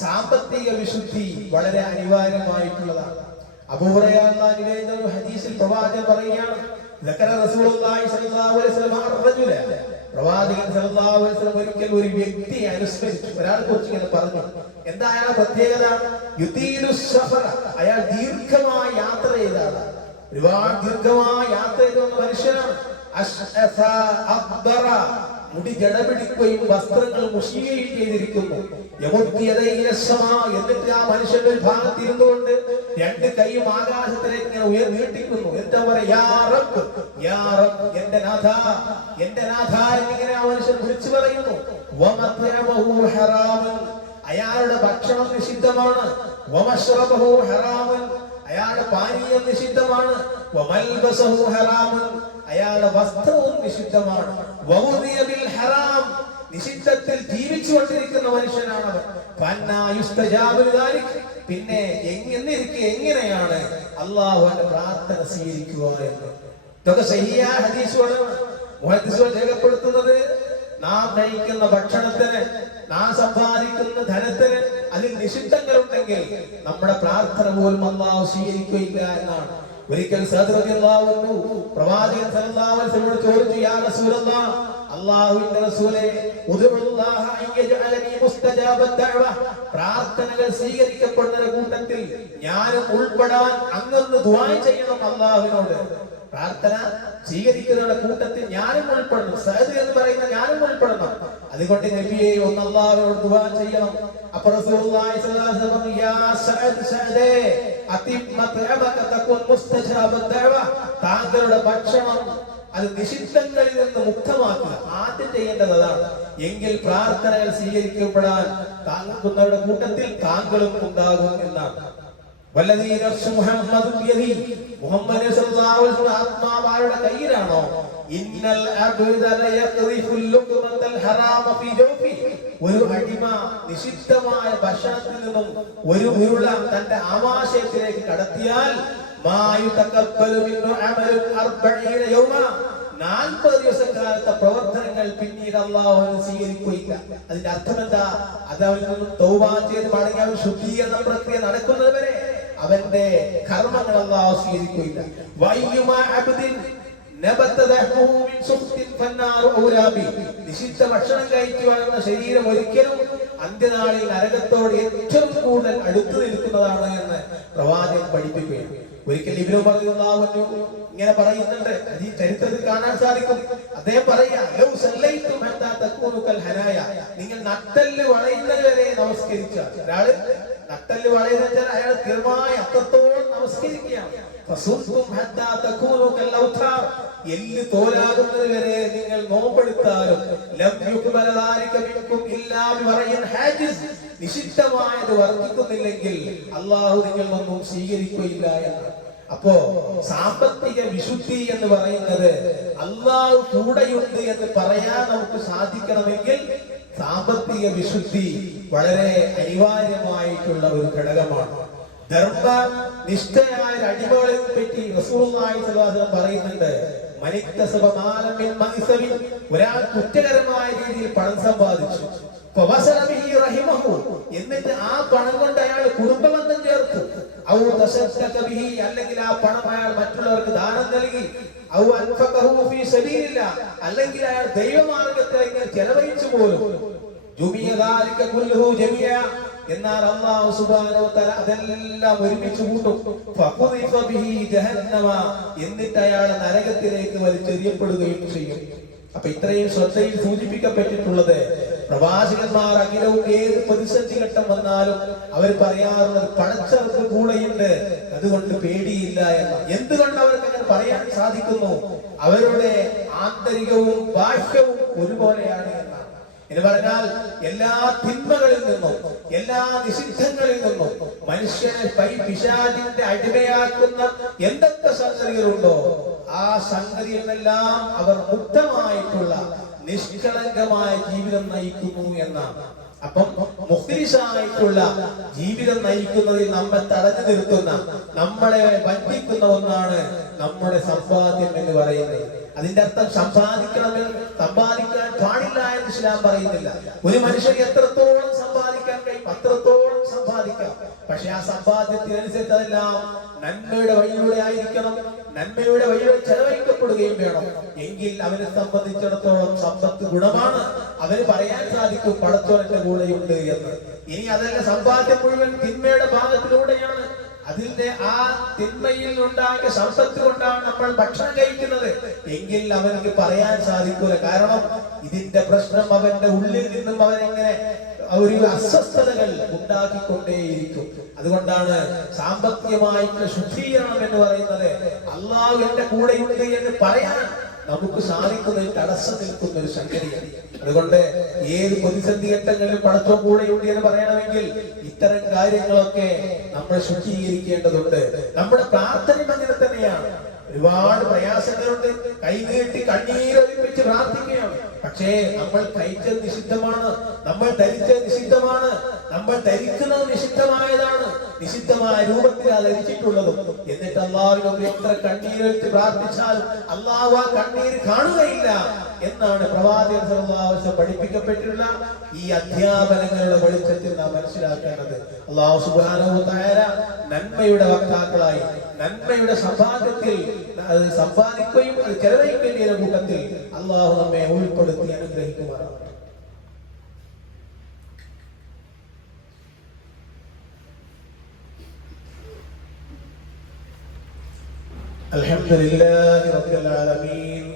സാമ്പത്തിക വിശുദ്ധി വളരെ അനിവാര്യമായിട്ടുള്ളതാണ്. അബൂ ഹുറൈറ നിവേദന ഒരു ഹദീസിൽ പ്രവാചകൻ പറയുകയാണ്, റസൂലുള്ളാഹി സ്വല്ലല്ലാഹു അലൈഹി വസല്ലം പ്രവാചകൻ സല്ലല്ലാഹു അലൈഹി വസല്ലം ഒരിക്കൽ ഒരു വ്യക്തിയെ അനുസ്മരിച്ചു. ഒരാളെ കുറിച്ച് ഇങ്ങനെ പറഞ്ഞു. എന്താ അയാളുടെ പ്രത്യേകത? യുതീലു സഫറ, അയാൾ ദീർഘമായ യാത്ര ചെയ്താണ്. ഒരുപാട് ദീർഘമായ യാത്ര ചെയ്ത മനുഷ്യനാണ്. അശ്അസ അഖ്ബറ, മുടി ജടപിടിക്കുകയും വസ്ത്രങ്ങൾ മുഷിയുകയും ചെയ്തിരിക്കുന്നു. എന്നിട്ട് ആ മനുഷ്യന്റെ ഒരു ഭാഗത്ത് ഇരുന്നുകൊണ്ട് 2 കൈയും ആകാശത്തിലേക്ക് ഇങ്ങനെ നീട്ടിക്കുന്നു. എന്താ പറയാ? യാ റബ്ബ്, എന്റെ നാഥ, എന്റെ നാഥ എന്നിങ്ങനെ ആ മനുഷ്യൻ വിളിച്ചു പറയുന്നു. വമത്അമഹു ഹറാമൻ, അയാളുടെ ഭക്ഷണം നിഷിദ്ധമാണ്. വമശ്റബഹു ഹറാമൻ, അയാളുടെ പാനീയം നിഷിദ്ധമാണ്. വമൽബസഹു ഹറാമൻ, അയാളുടെ വസ്ത്രവും നിഷിദ്ധമാണ്. വഉദിയ ബിൽ ഹറാം, നിഷിദ്ധത്തിൽ ജീവിച്ചുകൊണ്ടിരിക്കുന്ന മനുഷ്യനാണ്. പിന്നെ എങ്ങനെയാണ് അള്ളാഹുവിന്റെ പ്രാർത്ഥന സ്വീകരിക്കുക എന്ന്? ഇതൊക്കെ സഹിയായ ഹദീസുകളാണ്. മുഹദ്ദിസുകൾ രേഖപ്പെടുത്തുന്നത് നാം കഴിക്കുന്ന ഭക്ഷണത്തിന്, നാം സമ്പാദിക്കുന്ന ധനത്തിന് അതിൽ നിഷിദ്ധങ്ങളുണ്ടെങ്കിൽ നമ്മുടെ പ്രാർത്ഥന പോലും അള്ളാഹു സ്വീകരിക്കുകയില്ല എന്നാണ്. ഒരിക്കൽ സഅദ് റളിയല്ലാഹു അൻഹു പ്രവാചകൻ സല്ലല്ലാഹു അലൈഹി വസല്ലം ചോദിച്ചു, യാ റസൂലല്ലാഹ്, അല്ലാഹുവിന്റെ റസൂലേ, ഉദ്ഉല്ലാഹ അയ്യജഅലനി മുസ്തജാബത് ദഅവ, പ്രാർത്ഥനകൾ സ്വീകരിക്കപ്പെടുന്ന കൂട്ടത്തിൽ ഞാനും ഉൾപ്പെടാൻ അങ്ങൊന്ന് ദുആ ചെയ്യണം അല്ലാഹുവിനോട്. പ്രാർത്ഥന സ്വീകരിക്കുന്നവരുടെ കൂട്ടത്തിൽ ഞാനും ഉൾപ്പെടണം, സഅദ് എന്ന് പറയുന്ന ഞാനും ഉൾപ്പെടണം. അതുകൊണ്ട് നബിയെ ഒന്ന് അല്ലാഹുവിനോട് ദുആ ചെയ്യണം. അപ്പോൾ റസൂലുള്ളാഹി സ്വല്ലല്ലാഹു അലൈഹി വസല്ലം, യാ സഅദ്, സഅദേ, അതിമതഅബക തകുൻ മുസ്തജാബത് ദഅവ, താങ്കളുടെ ഭക്ഷണം അത് നിഷിദ്ധങ്ങളിൽ നിന്ന് മുക്തമാക്കുക. ആദ്യം ചെയ്യേണ്ടത് അതാണ്. എങ്കിൽ പ്രാർത്ഥനകൾ സ്വീകരിക്കപ്പെടാൻ താങ്കളുടെ കൂട്ടത്തിൽ താങ്കളും ഉണ്ടാകും എന്നാണ്. വല്ലദീ നഫ്സു മുഹമ്മദ് ബിയദി, മുഹമ്മദ് സല്ലല്ലാഹു അലൈഹി വസല്ലം ആത്മാവായുടെ കയ്യിലാണോ? ഇന്നൽ അബ്ദ ലയഖ്ദിഫുൽ ലുഖ്മത്തൽ ഹറാമ ഫീ ജൗഫി, ഒരു അടിമ നിഷിദ്ധമായ ഭക്ഷണത്തിൽ നിന്നും ഒരു ഉരുള തന്റെ ആമാശയത്തിലേക്ക് കടത്തിയാൽ മായു തഖബ്ബലു മിൻഹു അമലു 40 യൗമ, 40 ദിവസക്കാലത്തെ പ്രവർത്തനങ്ങൾ പിന്നീട് അല്ലാഹു സ്വീകരിക്കുകയില്ല. അതിന്റെ അർത്ഥം എന്താ? അത് അവനിൽ നിന്നും തൗബ ചെയ്ത് മടങ്ങി അവൻ ശുദ്ധീകരണ പ്രക്രിയ നടക്കുന്നത് വരെ അവന്റെ കർമ്മങ്ങൾ അല്ലാഹു സ്വീകരിക്കുകയില്ല. വയ്യുമാ അബ്ദിൻ നബതദഹു മിൻ സുഖ്തിൻ ഫന്നാറു ഔരാബി, നിഷിദ്ധ ഭക്ഷണം കഴിച്ചു വളർന്ന ശരീരം ഒരിക്കലും അന്ത്യനാളിൽ നരകത്തോട് ഏറ്റവും കൂടുതൽ അടുത്തു നിൽക്കുന്നതാണ് എന്ന് പ്രവാചകൻ പഠിപ്പിക്കുകയാണ്. ഒരിക്കൽ ഇബ്നു ഉമർ റളിയല്ലാഹു അൻഹു ഇങ്ങനെ പറയുന്നുണ്ട്, അത് ഈ ചരിത്രത്തിൽ കാണാൻ സാധിക്കും. അദ്ദേഹം പറയാ, ലൗ സല്ലൈതും ഹത്താ തകൂനു കൽ ഹനായ, നിങ്ങൾ നട്ടെല്ല് വളയുന്നത് വരെ നമസ്കരിച്ചാൽ, ഒരാള് നട്ടെല്ല് വളയുന്നത് അയാൾ സ്ഥിരമായി അത്രത്തോളം നമസ്കരിക്കുകയാണ്. ഫസുംതും ഹത്താ തകൂനു കൽ ഔതാർ, എല്ല് തോലാകുന്നത് വരെ നിങ്ങൾ നോമ്പെടുത്താലും ലം യുഖ്ബല ദാലിക മിൻകും ഇല്ലാ ബിവറയിൻ ഹാജിസ്, നിഷിദ്ധമായത് വർദ്ധിക്കുന്നില്ലെങ്കിൽ അല്ലാഹു നിങ്ങളിൽ നിന്നും സ്വീകരിക്കുകയില്ല എന്നാണ്. അപ്പോ സാമ്പത്തിക വിശുദ്ധി എന്ന് പറയുന്നത് അല്ലാഹു കൂടെയുണ്ട് എന്ന് പറയാൻ നമുക്ക് സാധിക്കണമെങ്കിൽ സാമ്പത്തിക വിശുദ്ധി വളരെ അനിവാര്യമായിട്ടുള്ള ഒരു ഘടകമാണ്. ധർമ്മനിഷ്ഠയായ അടിമകളെ പറ്റി റസൂലുള്ളാഹി സ്വല്ലല്ലാഹു അലൈഹി വസല്ലം പറയുന്നുണ്ട്, മനിക്തസബ മാലം മിൻ മഗ്സബി, ഒരാൾ കുറ്റകരമായ രീതിയിൽ പണം സമ്പാദിച്ചു, എന്നിട്ട് ആ പണം കൊണ്ട് അയാൾ കുടുംബബന്ധം ചേർത്തു, അല്ലെങ്കിൽ ആ പണം അയാൾ മറ്റുള്ളവർക്ക് ദാനം നൽകി, അല്ലെങ്കിൽ അയാൾ ദൈവമാർഗത്തിൽ ചെലവഴിച്ചു പോലും, എന്നാൽ അല്ലാഹു സുബ്ഹാനഹു വ തആല അതെല്ലാം ഒരുമിച്ച് കൂട്ടും. എന്നിട്ട് അയാൾ നരകത്തിലേക്ക് വലിച്ചെറിയപ്പെടുകയും ചെയ്യും. അപ്പൊ ഇത്രയും ശ്രദ്ധയിൽ സൂചിപ്പിക്കപ്പെട്ടിട്ടുള്ളത്, പ്രവാചകന്മാർ അഖിലവും ഏത് പ്രതിസന്ധി ഘട്ടം വന്നാലും അവർ പറയാറുള്ളത് പടച്ചവർക്ക് കൂടെയുണ്ട്, അതുകൊണ്ട് പേടിയില്ല എന്ന്. എന്തുകൊണ്ട് അവർക്ക് അങ്ങനെ പറയാൻ സാധിക്കുന്നു? അവരുടെ ആന്തരികവും ബാഹ്യവും ഒരുപോലെയാണ് എന്നാണ്. എന്ന് പറഞ്ഞാൽ എല്ലാ തിന്മകളിൽ നിന്നും എല്ലാ നിഷിദ്ധങ്ങളിൽ നിന്നും മനുഷ്യനെ പിശാചിന്റെ അടിമയാക്കുന്ന എന്തൊക്കെ സംഗതികളുണ്ടോ ആ സംഗതിയിൽ നിന്നെല്ലാം അവർ മുക്തമായിട്ടുള്ള നിഷ്കളങ്കമായ ജീവിതം നയിക്കുന്നു എന്നാണ്. അപ്പം മുഖ്ലിസായിട്ടുള്ള ജീവിതം നയിക്കുന്നതിൽ നമ്മെ തടഞ്ഞു നിർത്തുന്ന, നമ്മളെ വഞ്ചിക്കുന്ന ഒന്നാണ് നമ്മുടെ സമ്പാദ്യം എന്ന് പറയുന്നത്. അതിന്റെ അർത്ഥം സമ്പാദിക്കാൻ പാടില്ല എന്ന് ഇസ്ലാം പറയുന്നില്ല. ഒരു മനുഷ്യന് എത്രത്തോളം സമ്പാദിക്കാൻ കഴിയും അത്രത്തോളം സമ്പാദിക്കാം. പക്ഷെ ആ സമ്പാദ്യത്തിനനുസരിച്ച് അതെല്ലാം നന്മയുടെ വഴിയിലൂടെ ആയിരിക്കണം, നന്മയുടെ വഴിയിലൂടെ ചെലവഴിക്കപ്പെടുകയും വേണം. എങ്കിൽ അവനെ സംബന്ധിച്ചിടത്തോളം സമ്പത്ത് ഗുണമാണ്. അവന് പറയാൻ സാധിക്കും പടച്ചോന്റെ കൂടെയുണ്ട് എന്ന്. ഇനി അതല്ല, സമ്പാദ്യം മുഴുവൻ തിന്മയുടെ ഭാഗത്തിലൂടെയാണ്, അതിന്റെ ആ തിന്മയിൽ ഉണ്ടാക്കിയ സമ്പത്ത് കൊണ്ടാണ് നമ്മൾ ഭക്ഷണം കഴിക്കുന്നത് എങ്കിൽ അവർക്ക് പറയാൻ സാധിക്കൂല. കാരണം ഇതിന്റെ പ്രശ്നം അവന്റെ ഉള്ളിൽ നിന്നും അവനെങ്ങനെ ഒരു അസ്വസ്ഥതകൾ ഉണ്ടാക്കിക്കൊണ്ടേയിരിക്കും. അതുകൊണ്ടാണ് സാമ്പത്തികമായിട്ട് ശുദ്ധീകരണം എന്ന് പറയുന്നത്. അള്ളാഹു എന്റെ കൂടെയുണ്ട് എന്ന് പറയാൻ നമുക്ക് സാധിക്കുന്നതിൽ തടസ്സം നിൽക്കുന്ന ഒരു സംഗതിയാണ്. അതുകൊണ്ട് ഏത് പ്രതിസന്ധി ഘട്ടങ്ങളിലും പടച്ചോ കൂടെയുണ്ട് എന്ന് പറയണമെങ്കിൽ ഇത്തരം കാര്യങ്ങളൊക്കെ നമ്മൾ ശുദ്ധീകരിക്കേണ്ടതുണ്ട്. നമ്മുടെ പ്രാർത്ഥന അങ്ങനെ തന്നെയാണ്. ഒരുപാട് പ്രയാസങ്ങളുണ്ട്, കൈനീട്ടി കണ്ണീരൊലിപ്പിച്ച് പ്രാർത്ഥിക്കുകയാണ്. പക്ഷേ നമ്മൾ കഴിച്ചത് നിഷിദ്ധമാണ്, നമ്മൾ ധരിച്ചത് നിഷിദ്ധമാണ്, നമ്മൾ ധരിക്കുന്നത് നിഷിദ്ധമായതാണ്, നിഷിദ്ധമായ രൂപത്തിലാണ് ധരിച്ചിട്ടുള്ളതും. എന്നിട്ട് അള്ളാഹുവിനോട് എത്ര കണ്ണീരൊലിച്ച് പ്രാർത്ഥിച്ചാലും അള്ളാഹു ആ കണ്ണീര് കാണുകയില്ല എന്നാണ് പ്രവാചകൻ സല്ലല്ലാഹു അലൈഹി വസല്ലം പഠിപ്പിക്കപ്പെട്ടിട്ടുള്ള ഈ അധ്യാപനങ്ങളുടെ വെളിച്ചത്തിൽ നാം മനസ്സിലാക്കേണ്ടത്. അള്ളാഹു സുബ്ഹാനഹു വ തആല നന്മയുടെ വക്താക്കളായി നന്മയുടെ സമ്പാദ്യത്തിൽ അത് സമ്പാദിക്കുകയും അത് ചെലവഴിക്കേണ്ട കൂട്ടത്തിൽ അള്ളാഹു നമ്മെ ഉൾപ്പെടുത്തി അനുഗ്രഹിക്കുമാറാണ്. അൽഹംദുലില്ലാഹി റബ്ബിൽ ആലമീൻ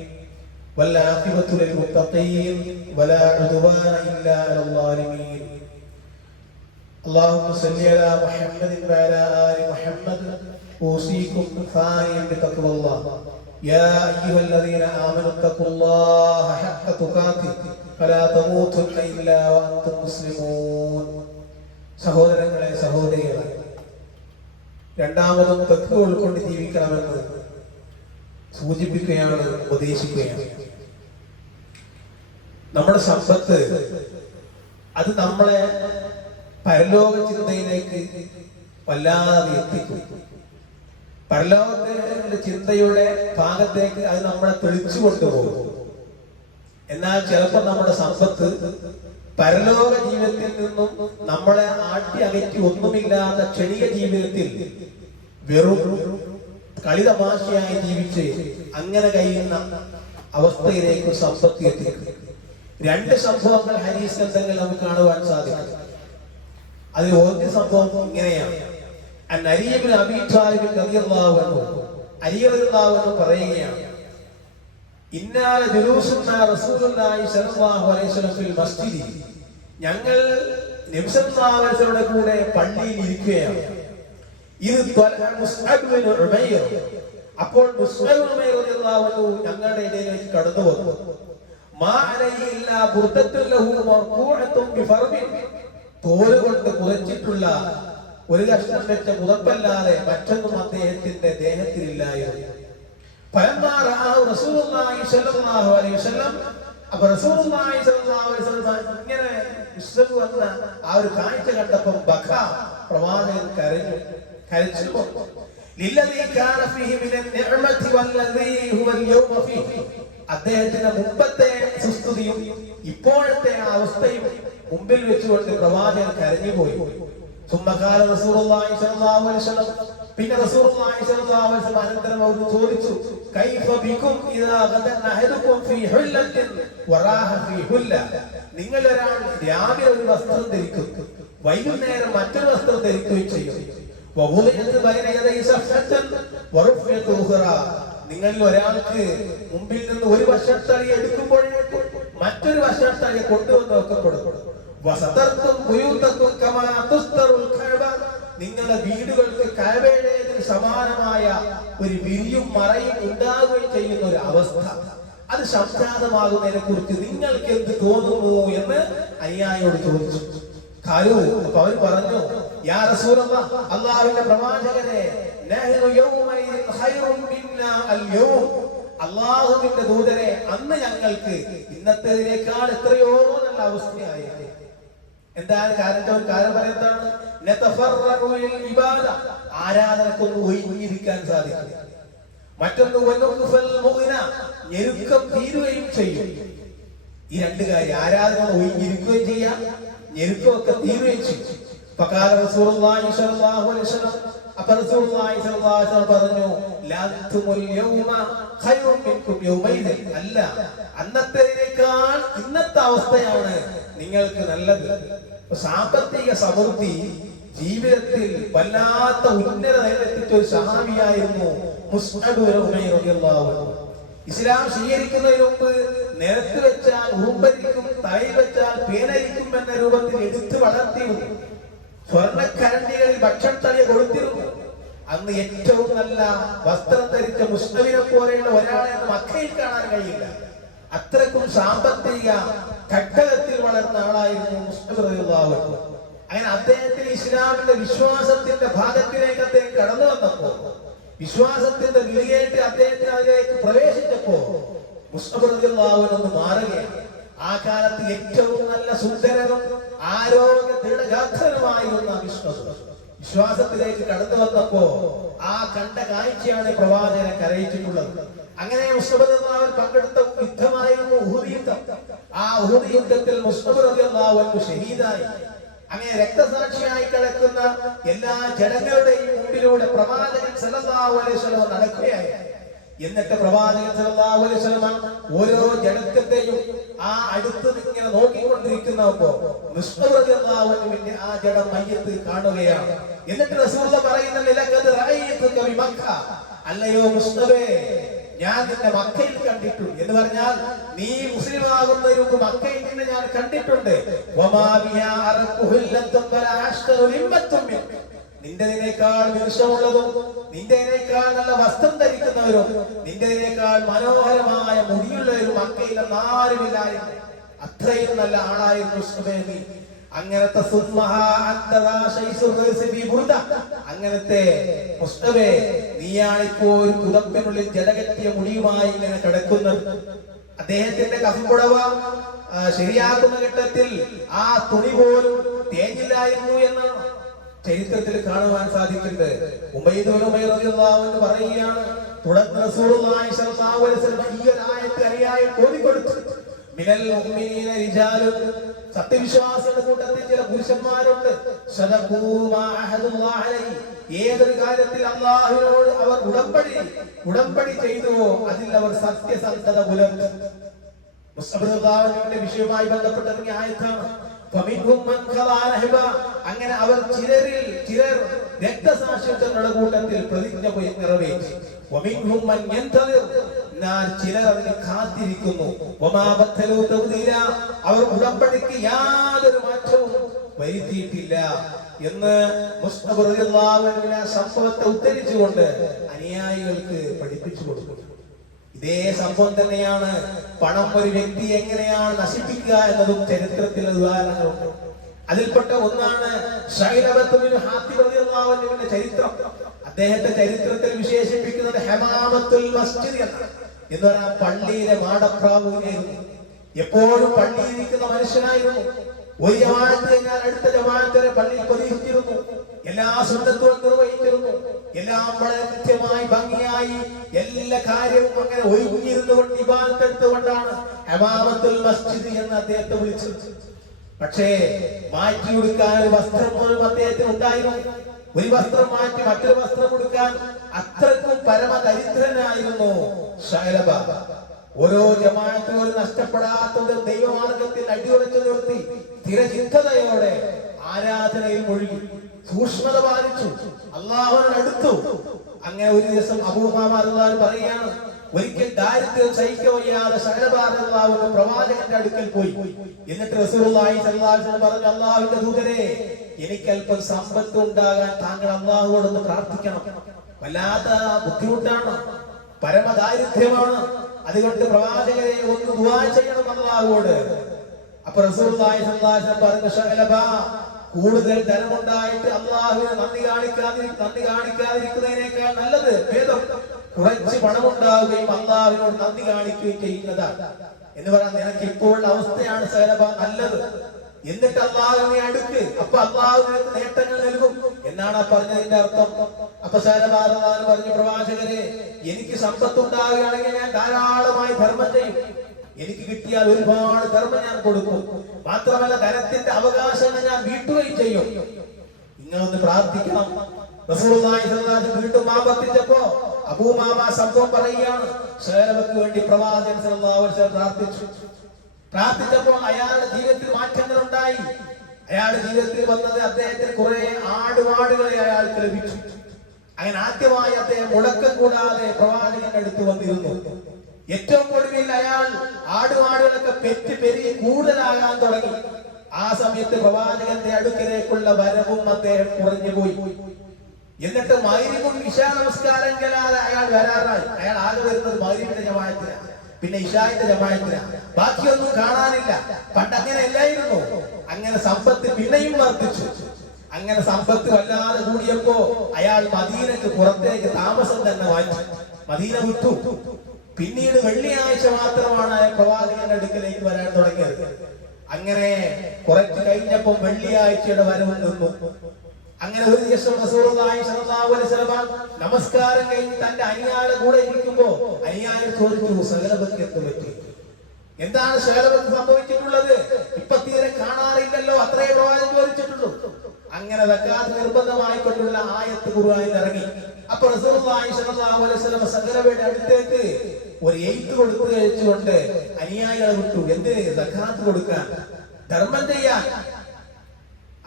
والعاقبة للمتقين ولا عدوان إلا على الظالمين. اللهم صل على محمد وعلى آل محمد. أوصيكم ثانيا بتقوى الله. يا أيها الذين آمنوا اتقوا الله حق تقاته فلا تموتن إلا وأنتم مسلمون. സഹോദരങ്ങളെ, സഹോദരികളെ, രണ്ടാമതും തഖ്വ ഉൾക്കൊണ്ട് ജീവിക്കണമെന്ന് സൂചിപ്പിക്കുകയാണ്, ഉപദേശിക്കുകയാണ്. നമ്മുടെ സമ്പത്ത് അത് നമ്മളെ പരലോക ചിന്തയിലേക്ക് വല്ലാതെ എത്തിക്കും. പരലോകത്തിന്റെ ചിന്തയുടെ ഭാഗത്തേക്ക് അത് നമ്മളെ തെളിച്ചു കൊണ്ടുപോകും. എന്നാൽ ചിലപ്പോൾ നമ്മുടെ സമ്പത്ത് പരലോക ജീവിതത്തിൽ നിന്നും നമ്മളെ ആട്ടി അകറ്റി ഒന്നുമില്ലാത്ത ക്ഷണിക ജീവിതത്തിൽ വെറും കളിതമാശയായി ജീവിച്ച് അങ്ങനെ കഴിയുന്ന അവസ്ഥയിലേക്ക് സമ്പത്ത് എത്തിക്കും. രണ്ട് സംഭവങ്ങൾ ഹദീസ് ഗ്രന്ഥങ്ങളിൽ നമുക്ക് കാണുവാൻ സാധിക്കും. അതിൽ ഒരു സംഭവം ഇങ്ങനെയാണ്. അലി ഇബ്നു അബീ ത്വാലിബ് റളിയല്ലാഹു അൻഹു, അലി റളിയല്ലാഹു അൻഹു പറയുകയാണ്, ഇന്നാ ജുലൂസുന്നാ റസൂലുള്ളാഹി സ്വല്ലല്ലാഹു അലൈഹി വസല്ലം ഫിൽ മസ്ജിദി, ഞങ്ങൾ നബി സല്ലല്ലാഹു അലൈഹി വസല്ലമയുടെ കൂടെ പള്ളിയിൽ ഇരിക്കുകയാണ്. ഇത് മുസ്അബ് ഇബ്നു ഉമൈർ, അപ്പോൾ മുസ്അബ് ഇബ്നു ഉമൈർ റളിയല്ലാഹു അൻഹു ഞങ്ങളുടെ ഇടയിലേക്ക് കടന്നു വന്നു. മാ അലൈഹി ഇല്ലാ ബുർദത്തുൻ ലഹു മർകൂഅത്തുൻ ബിഫർബിൻ, തോല് കൊണ്ട് കുറച്ചിട്ടുള്ള ഒരു കഷ്ണം വെച്ച പുതപ്പല്ലാതെ മറ്റൊന്നും അദ്ദേഹത്തിന്റെ ദേഹത്തിലില്ലായിരുന്നു. ഫലമ്മാ റആഹു റസൂലുള്ളാഹി സ്വല്ലല്ലാഹു അലൈഹി വസല്ലം, അപ്പോൾ റസൂലുള്ളാഹി സ്വല്ലല്ലാഹു അലൈഹി വസല്ലം ഇങ്ങനെ മുസ്അബ് വന്ന ആ ഒരു കാഴ്ച കണ്ടപ്പോൾ ബഖ, പ്രവാചകൻ കരഞ്ഞു. അദ്ദേഹത്തിന്റെ മുമ്പത്തെ സുസ്തുതിയും ഇപ്പോഴത്തെ അവസ്ഥയും മുമ്പിൽ വെച്ചുകൊണ്ട് പ്രവാചകൻ കരഞ്ഞുപോയി. പിന്നെ റസൂലുള്ളാഹി സ്വല്ലല്ലാഹു അലൈഹി വസല്ലം അനന്തരം അവരോട് ചോദിച്ചു, കൈഫ ബികും ഇദാ ഗദൻ അഹദുകും ഫീ ഹുല്ലത്തിൻ വറാഹ ഫീ ഹുല്ല, നിങ്ങൾ ഒരാൾ രാവിലെ ഒരു വസ്ത്രം ധരിക്കും, വൈകുന്നേരം മറ്റൊരു വസ്ത്രം ധരിക്കുകയും ചെയ്യും. നിങ്ങളിൽ ഒരാൾക്ക് മുമ്പിൽ നിന്ന് ഒരു വശത്തറി എടുക്കുമ്പോഴേക്കും മറ്റൊരു വശത്തറി കൊണ്ടുവന്ന് വെക്കപ്പെടും. നിങ്ങളുടെ വീടുകൾക്ക് കഅബയുടെ സമാനമായ ഒരു വിരിയും മറയും ഉണ്ടാവുകയും ചെയ്യുന്ന ഒരു അവസ്ഥ. അത് സംജാതമാകുന്നതിനെ കുറിച്ച് നിങ്ങൾക്ക് എന്ത് തോന്നുന്നു എന്ന് അനുയായിയോട് ചോദിച്ചു. ഖാലു, അപ്പൊ അവർ പറഞ്ഞു, യാ റസൂലല്ലാഹ്, അല്ലാഹുവിന്റെ പ്രവാചകരെ, നഹ്നു യൗമൈദിൻ ഖൈറുൻ മിന്നാ അൽ-യൗം, അല്ലാഹുവിന്റെ ദൂതരെ, അന്ന് ഞങ്ങൾക്ക് ഇന്നത്തേതിനേക്കാൾ എത്രയോ നല്ല അവസ്ഥയായി. എന്താണ് കാരണം പറയുന്നതാണ്, നതഫറഉ ലിൽ ഇബാദ, ആരാധനക്കൊന്ന് ഒഴിഞ്ഞിരിക്കാൻ സാധിക്കും. മറ്റൊന്ന് വനുഖഫൽ മുഅ്ന, ഞെരുക്കം തീരുകയും ചെയ്യും. ഈ രണ്ട് കാര്യം, ആരാധന ഒഴിഞ്ഞിരിക്കുകയും ചെയ്യാം, ഞെരുക്കമൊക്കെ തീരുകയും ചെയ്യും. ഫഖാല റസൂലുള്ളാഹി സ്വല്ലല്ലാഹു അലൈഹി വസല്ലം, അപ്പോൾ റസൂലുള്ളാഹി സ്വല്ലല്ലാഹു അലൈഹി വസല്ലം പറഞ്ഞു, ലഅൻതുമുൽ യൗമ ഖൈറുൻ മിൻകും യൗമൈദിൻ, അല്ല, അന്നത്തേതിനേക്കാൾ ഇന്നത്തെ അവസ്ഥയാണ് നിങ്ങൾക്ക് നല്ലത്. സാമ്പത്തിക സമൃദ്ധി ജീവിതത്തിൽ വല്ലാത്ത ഉന്നത നിലയിലെത്തിച്ച ഒരു സഹാബിയായിരുന്നു മുസ്അബ് ഇബ്നു ഉമൈർ റളിയല്ലാഹു അൻഹു. ഇസ്ലാം സ്വീകരിക്കുന്നതിന് മുമ്പ് നിലത്ത് വെച്ചാൽ ഊമ്പരിക്കും, തലയിൽ വെച്ചാൽ പേനരിക്കും എന്ന രൂപത്തിൽ എടുത്തു വളർത്തിയിരുന്നു. സ്വർണ്ണക്കരണ്ടികളിൽ ഭക്ഷണം തളിയെ കൊടുത്തിരുന്നു. അന്ന് ഏറ്റവും നല്ല വസ്ത്രം ധരിച്ച മുസ്അബിനെ പോലെയുള്ള ഒരാളെ മക്കയിൽ കാണാൻ കഴിയില്ല. അത്രക്കും സാമ്പത്തിക ഘട്ടത്തിൽ വളർന്ന ആളായിരുന്നു മുസ്അബ് റളിയല്ലാഹു അൻഹു. അങ്ങനെ അദ്ദേഹത്തിന് ഇസ്ലാമിന്റെ വിശ്വാസത്തിന്റെ ഭാഗത്തിലേക്ക് അദ്ദേഹം കടന്നു വന്നപ്പോ, വിശ്വാസത്തിന്റെ വിളിയേറ്റ് അദ്ദേഹത്തിന് അതിലേക്ക് പ്രവേശിച്ചപ്പോ മുസ്അബ് റളിയല്ലാഹു അൻഹു മാറുകയാണ്. ആ കാലത്ത് ഏറ്റവും നല്ല സുന്ദരനും ആരോഗ്യ ദൃഢഗാത്രനുമായിരുന്ന വിശ്വാസത്തിലേക്ക് കടന്നു വന്നപ്പോ ആ കണ്ട കാഴ്ചയാണ് പ്രവാചകനെ കരയിച്ചിട്ടുള്ളത്. അങ്ങനെ മുസ്അബ് റളിയല്ലാഹു അൻഹു പങ്കെടുത്ത യുദ്ധമായിരുന്നു ഉഹുദ് യുദ്ധം. ആ ഉഹുദ് യുദ്ധത്തിൽ മുസ്അബ് റളിയല്ലാഹു അൻഹു ഷഹീദായി. അങ്ങനെ രക്തസാക്ഷിയായി കിടക്കുന്ന എല്ലാ ജനങ്ങളുടെയും മുമ്പിലൂടെ പ്രവാചകൻ സല്ലല്ലാഹു അലൈഹി വസല്ലം നടക്കുകയായി. എന്നിട്ട് പ്രവാചകൻ സല്ലല്ലാഹു അലൈഹി വസല്ലം ഓരോ ജഡത്തെയും ആ അടുത്ത് ഇങ്ങനെ നോക്കിക്കൊണ്ടിരിക്കുന്നപ്പോ മുസ്അബ് റളിയല്ലാഹു അൻഹുവിന്റെ ആ ജഡം മയ്യത്ത് കാണുകയാണ്. എന്നിട്ട് റസൂലുള്ളാഹി പറയുന്നത്, ലഖദ് റഅയ്തുക ബി മക്ക, അല്ലയോ മുസ്അബേ, ഞാൻ നിന്നെ മക്കയിൽ കണ്ടിട്ടുണ്ട് എന്ന് പറഞ്ഞാൽ നീ മുസ്ലിം ആകുന്നതിന് മുമ്പ് മക്കയിൽ നിന്നെ ഞാൻ കണ്ടിട്ടുണ്ട്. നിന്റെതിനേക്കാൾ വിഷമുള്ളതും നിന്റെതിനേക്കാൾ നല്ല വസ്ത്രം ധരിക്കുന്നവരും നിന്റെതിനേക്കാൾ മനോഹരമായ മുടിയുള്ളവരും മക്കയിൽ ആരുമില്ലായിരുന്നു. അത്രയും നല്ല ആളായിരുന്നു. അങ്ങനത്തെ അങ്ങനത്തെ മുസ്തഫേ, നീയാണിപ്പോ ഒരു പുതപ്പിനുള്ളിൽ ജലകെട്ടിയ മുടിയുമായി ഇങ്ങനെ കിടക്കുന്നത്. അദ്ദേഹത്തിന്റെ കഫംപുടവ ശരിയാക്കുന്ന ഘട്ടത്തിൽ ആ തുണി പോലും തേഞ്ഞില്ലായിരുന്നു എന്നാണ് ചരിത്രത്തിൽ കാണുവാൻ സാധിക്കുന്നത്. ഉമൈദ് ഇബ്നു ഉമൈർ റളിയല്ലാഹു അൻഹു പറയുകയാണ്, തുടർന്ന് റസൂലുള്ളാഹി സ്വല്ലല്ലാഹു അലൈഹി വസല്ലം ഈ ആയത്ത് അനുയായി ഓതിക്കൊടുത്തു. മിനൽ മുഅ്മിനീന റിജാലുൻ, സത്യവിശ്വാസികളുടെ കൂട്ടത്തിൽ ചില പുരുഷന്മാരുണ്ട്, സദഖൂ മാ അഹദുല്ലാഹി അലൈഹി, ഏതൊരു കാര്യത്തിൽ അല്ലാഹുവിനോട് അവർ ഉടമ്പടി ചെയ്തുവോ അതിൽ അവർ സത്യസന്ധത പുലർത്തി. മുസ്അബ് റളിയല്ലാഹു അൻഹുവിന്റെ വിഷയവുമായി ബന്ധപ്പെട്ട ആയത്താണ്. അങ്ങനെ അവർ ചിലർ രക്തസാക്ഷിത്വങ്ങളുടെ കൂട്ടത്തിൽ പ്രതിജ്ഞ നിറവേറ്റി. ചിലർ അതിന് കാത്തിരിക്കുന്നു. അവർ ഉടമ്പടിക്ക് യാതൊരു മാറ്റവും വരുത്തിയിട്ടില്ല എന്ന് മുസ്അബ് റളിയല്ലാഹു അൻഹു സംഭവത്തെ ഉദ്ധരിച്ചുകൊണ്ട് അനുയായികൾക്ക് പഠിപ്പിച്ചു കൊടുക്കുന്നു. ഇതേ സംഭവം തന്നെയാണ് പണം ഒരു വ്യക്തി എങ്ങനെയാണ് നശിപ്പിക്കുക എന്നതും ചരിത്രത്തിൽ ഉദാഹരണങ്ങളുണ്ട്. അതിൽപ്പെട്ട ഒന്നാണ് ശൈലബത്ത് ബിൻ ഹാത്തിബ് റളിയല്ലാഹു അൻഹുവിന്റെ ചരിത്രം. അദ്ദേഹത്തെ ചരിത്രത്തിൽ വിശേഷിപ്പിക്കുന്നത് ഹമാമത്തുൽ മസ്ജിദ് എന്ന് പറഞ്ഞാൽ പള്ളിയിലെ മാടപ്രാവുകയായിരുന്നു. എപ്പോഴും പള്ളിയിൽ ഇരിക്കുന്ന മനുഷ്യനായിരുന്നു. ഒരു ജമാഅത്ത് കഴിഞ്ഞാൽ അടുത്ത ജമാഅത്ത് വരെ പള്ളിയിൽ പ്രതീക്ഷിച്ചിരുന്നു. എല്ലാ സുന്നത്തുകളും നിർവഹിച്ചിരുന്നു. എല്ലാം വളരെ കൃത്യമായി ഭംഗിയായി എല്ലാ കാര്യവും അങ്ങനെ ഒഴിഞ്ഞിരുന്നുകൊണ്ട് ഇബാദത്ത് എടുത്തുകൊണ്ടാണ് ഹമാമത്തുൽ മസ്ജിദ് എന്ന് അദ്ദേഹത്തെ വിളിച്ചത്. പക്ഷേ മാറ്റി കൊടുക്കാൻ ഒരു വസ്ത്രം പോലും അദ്ദേഹത്തിന് ഉണ്ടായിരുന്നു. ഒരു വസ്ത്രം മാറ്റി മറ്റൊരു വസ്ത്രം കൊടുക്കാൻ അത്രക്കും പരമദരിദ്രനായിരുന്നു ശൈലബ. ഓരോ ജമാഅത്ത് പോലും നഷ്ടപ്പെടാത്തത് ദൈവമാർഗത്തിൽ അടിയുറച്ചു നിർത്തി സ്ഥിരചിത്തതയോടെ ആരാധനയിൽ മുഴുകി സൂക്ഷ്മത പാലിച്ചു, അല്ലാഹുവിനോട് അടുത്തു. അങ്ങനെ ഒരു ദിവസം അബൂ ഉമാമ റളിയല്ലാഹു പറയുകയാണ്, ഒരിക്കൽ ദാരിദ്ര്യം സഹിക്കവയ്യാതെ ശൈലബ റളിയല്ലാഹു അൻഹു പ്രവാചകന്റെ അടുക്കൽ പോയി. എന്നിട്ട് റസൂലുള്ളാഹി സ്വല്ലല്ലാഹു അലൈഹി വസല്ലം പറഞ്ഞു, അല്ലാഹുവിന്റെ ദൂതരെ, എനിക്ക് അല്പം സമ്പത്ത് ഉണ്ടാകാൻ താങ്കൾ അല്ലാഹുവോടൊന്ന് പ്രാർത്ഥിക്കണം. വല്ലാത്ത ബുദ്ധിമുട്ടാണ്, പരമദാരിദ്ര്യമാണ്. അതുകൊണ്ട് പ്രവാചകരെ ഒന്ന് ദുആ ചെയ്യണം അല്ലാഹുവോട്. അപ്പൊ റസൂലുള്ളാഹി സ്വല്ലല്ലാഹു അലൈഹി വസല്ലം പറഞ്ഞു, ശഅലബ, കൂടുതൽ ധനമുണ്ടായിട്ട് അല്ലാഹുവിനെ നന്ദി കാണിക്കാതിരിക്കുന്നതിനേക്കാൾ നല്ലത് ഭേദം കുറച്ച് പണമുണ്ടാവുകയും അല്ലാഹുവിനോട് നന്ദി കാണിക്കുകയും ചെയ്യുന്നതാണ് എന്ന് പറയാൻ. നിനക്ക് ഇപ്പോഴുള്ള അവസ്ഥയാണ് ശഅലബ നല്ലത്. എന്നിട്ട് അല്ലാഹുവിനെ അടുക്ക്, അപ്പൊ അല്ലാഹു നിനക്ക് നേട്ടങ്ങൾ നൽകും എന്നാണ് പറഞ്ഞതിന്റെ അർത്ഥം. അപ്പൊ ശഅലബ പറഞ്ഞു, പ്രവാചകരെ, എനിക്ക് സമ്പത്ത് ഉണ്ടാവുകയാണെങ്കിൽ ഞാൻ ധാരാളമായി ധർമ്മം ചെയ്യും. എനിക്ക് കിട്ടിയാൽ ഒരുപാട് ധർമ്മം ഞാൻ കൊടുക്കും. മാത്രമല്ല ധനത്തിന്റെ അവകാശങ്ങൾ ഞാൻ വീട്ടുകയും ചെയ്യും. നിങ്ങളൊന്ന് പ്രാർത്ഥിക്കണം. റസൂലുള്ളാഹി സ്വല്ലല്ലാഹു അലൈഹി വസല്ലം വീണ്ടും ആവർത്തിച്ചപ്പോ അബൂ മാമ സംഭവം പറയുകയാണ്. ശഅലബക്ക് വേണ്ടി പ്രവാചകൻ സ്വല്ലല്ലാഹു അലൈഹി വസല്ലം പ്രാർത്ഥിച്ചപ്പോൾ അയാളുടെ ജീവിതത്തിൽ മാറ്റങ്ങൾ ഉണ്ടായി. അയാളുടെ ജീവിതത്തിൽ വന്നത് അദ്ദേഹത്തിന് കുറെ ആടുമാടുകളെ അയാൾക്ക് ലഭിച്ചു. അങ്ങനെ ആദ്യമായി അദ്ദേഹം മുടക്കം കൂടാതെ പ്രവാചകന്റെ അടുത്ത് വന്നിരുന്നു. ഏറ്റവും ഒടുവിൽ അയാൾ ആടുമാടുകളൊക്കെ പെരുകി കൂടുതലാകാൻ തുടങ്ങി. ആ സമയത്ത് പ്രവാചകന്റെ അടുക്കലേക്കുള്ള വരവും അദ്ദേഹം കുറഞ്ഞുപോയി. എന്നിട്ട് മഗ്‌രിബും ഇശാ നമസ്കാരം കഴിഞ്ഞാൽ അയാൾ വരാറായി. അയാൾ ആകെ വരുന്നത് മഗ്‌രിബിന്റെ ജമാഅത്തിനാണ്, പിന്നെ ഇശാഇന്റെ ജമാഅത്തിനാണ്. ബാക്കിയൊന്നും കാണാനില്ല. പണ്ട് അങ്ങനെ അല്ലായിരുന്നു. അങ്ങനെ സമ്പത്ത് പിന്നെയും വർദ്ധിച്ചു. അങ്ങനെ സമ്പത്ത് വല്ലാതെ കൂടിയപ്പോ അയാൾ മദീനക്ക് പുറത്തേക്ക് താമസം തന്നെ മാറ്റി, മദീന വിട്ടു. പിന്നീട് വെള്ളിയാഴ്ച മാത്രമാണ് അയാൾ പ്രവാചകന്റെ അടുക്കലേക്ക് വരാൻ തുടങ്ങിയത്. അങ്ങനെ കുറച്ച് കഴിഞ്ഞപ്പോ വെള്ളിയാഴ്ചയുടെ വരവ് നിന്നു. അങ്ങനെ ഒരു ദിവസം റസൂലുള്ളാഹി സ്വല്ലല്ലാഹു അലൈഹി വസല്ലം നമസ്കാരം കഴിഞ്ഞ് തന്റെ അനിയാളുടെ കൂടെ ഇരിക്കുമ്പോ അനിയാൾ ചോദിച്ചു, ശഅലബക്ക് എന്ത് പറ്റി? എന്താണ് ശഅലബക്ക് സംഭവിച്ചിട്ടുള്ളത്? ഇപ്പൊ തീരെ കാണാറില്ലല്ലോ, അത്രേ പ്രവാചകൻ ചോദിച്ചിട്ടുള്ളൂ. അങ്ങനെ സക്കാത്ത് നിർബന്ധമായിക്കൊണ്ടുള്ള ആയത്ത് ഖുർആനിൽ ഇറങ്ങി. അപ്പൊ റസൂലുള്ളാഹി സ്വല്ലല്ലാഹു അലൈഹി വസല്ലം സല്ലവയുടെ അടുത്തേക്ക് ഒരു എഴുത്ത് കൊടുത്തു കഴിച്ചുകൊണ്ട് അനുയായികളെ വിട്ടു. എന്ത്? സക്കാത്ത് കൊടുക്കാൻ, ധർമ്മം ചെയ്യാൻ.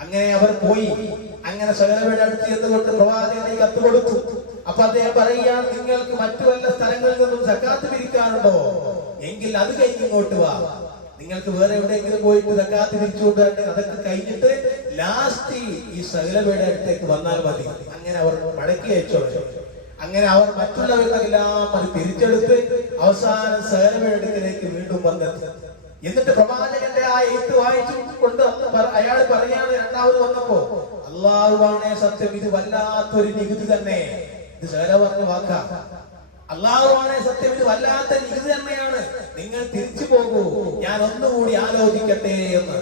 അങ്ങനെ അവർ പോയി. അങ്ങനെ സല്ലവയുടെ അടുത്ത് എന്നുകൊണ്ട് പ്രവാചകനെ കത്ത് കൊടുത്തു. അപ്പൊ അദ്ദേഹം പറയുകയാണ്, നിങ്ങൾക്ക് മറ്റു വല്ല സ്ഥലങ്ങളിൽ നിന്നും സക്കാത്ത് പിരിക്കാനുണ്ടോ? എങ്കിൽ അത് കഴിഞ്ഞ് ഇങ്ങോട്ട് വാ. നിങ്ങൾക്ക് വേറെ എവിടെയെങ്കിലും പോയിട്ട് സക്കാത്ത് പിരിച്ചുകൊണ്ട് അതൊക്കെ കഴിഞ്ഞിട്ട് ലാസ്റ്റ് ഈ സല്ലവയുടെ അടുത്തേക്ക് വന്നാൽ മതി. അങ്ങനെ അവർ മടക്കി അയച്ചോ. അങ്ങനെ അവർ മറ്റുള്ളവരെല്ലാം അത് തിരിച്ചെടുത്ത് അവസാനം സല്ലവയുടെ അടുത്തേക്ക് വീണ്ടും വന്നെത്തി. എന്നിട്ട് പ്രവാചകന്റെ ആ എഴുത്ത് വായിച്ചു കൊണ്ട് അയാൾ പറയാണ്, രണ്ടാമത് വന്നപ്പോ, അല്ലാഹുവാണേ സത്യം, ഇത് വല്ലാത്തൊരു നികുതി തന്നെ. ഇത് സല്ലവ പറഞ്ഞ വാക്കാ. അല്ലാഹുവാണേ സത്യം, ഇത് വല്ലാത്ത നികുതി തന്നെയാണ്. നിങ്ങൾ തിരിച്ചു പോകൂ, ഞാൻ ഒന്നുകൂടി ആലോചിക്കട്ടെ എന്ന്.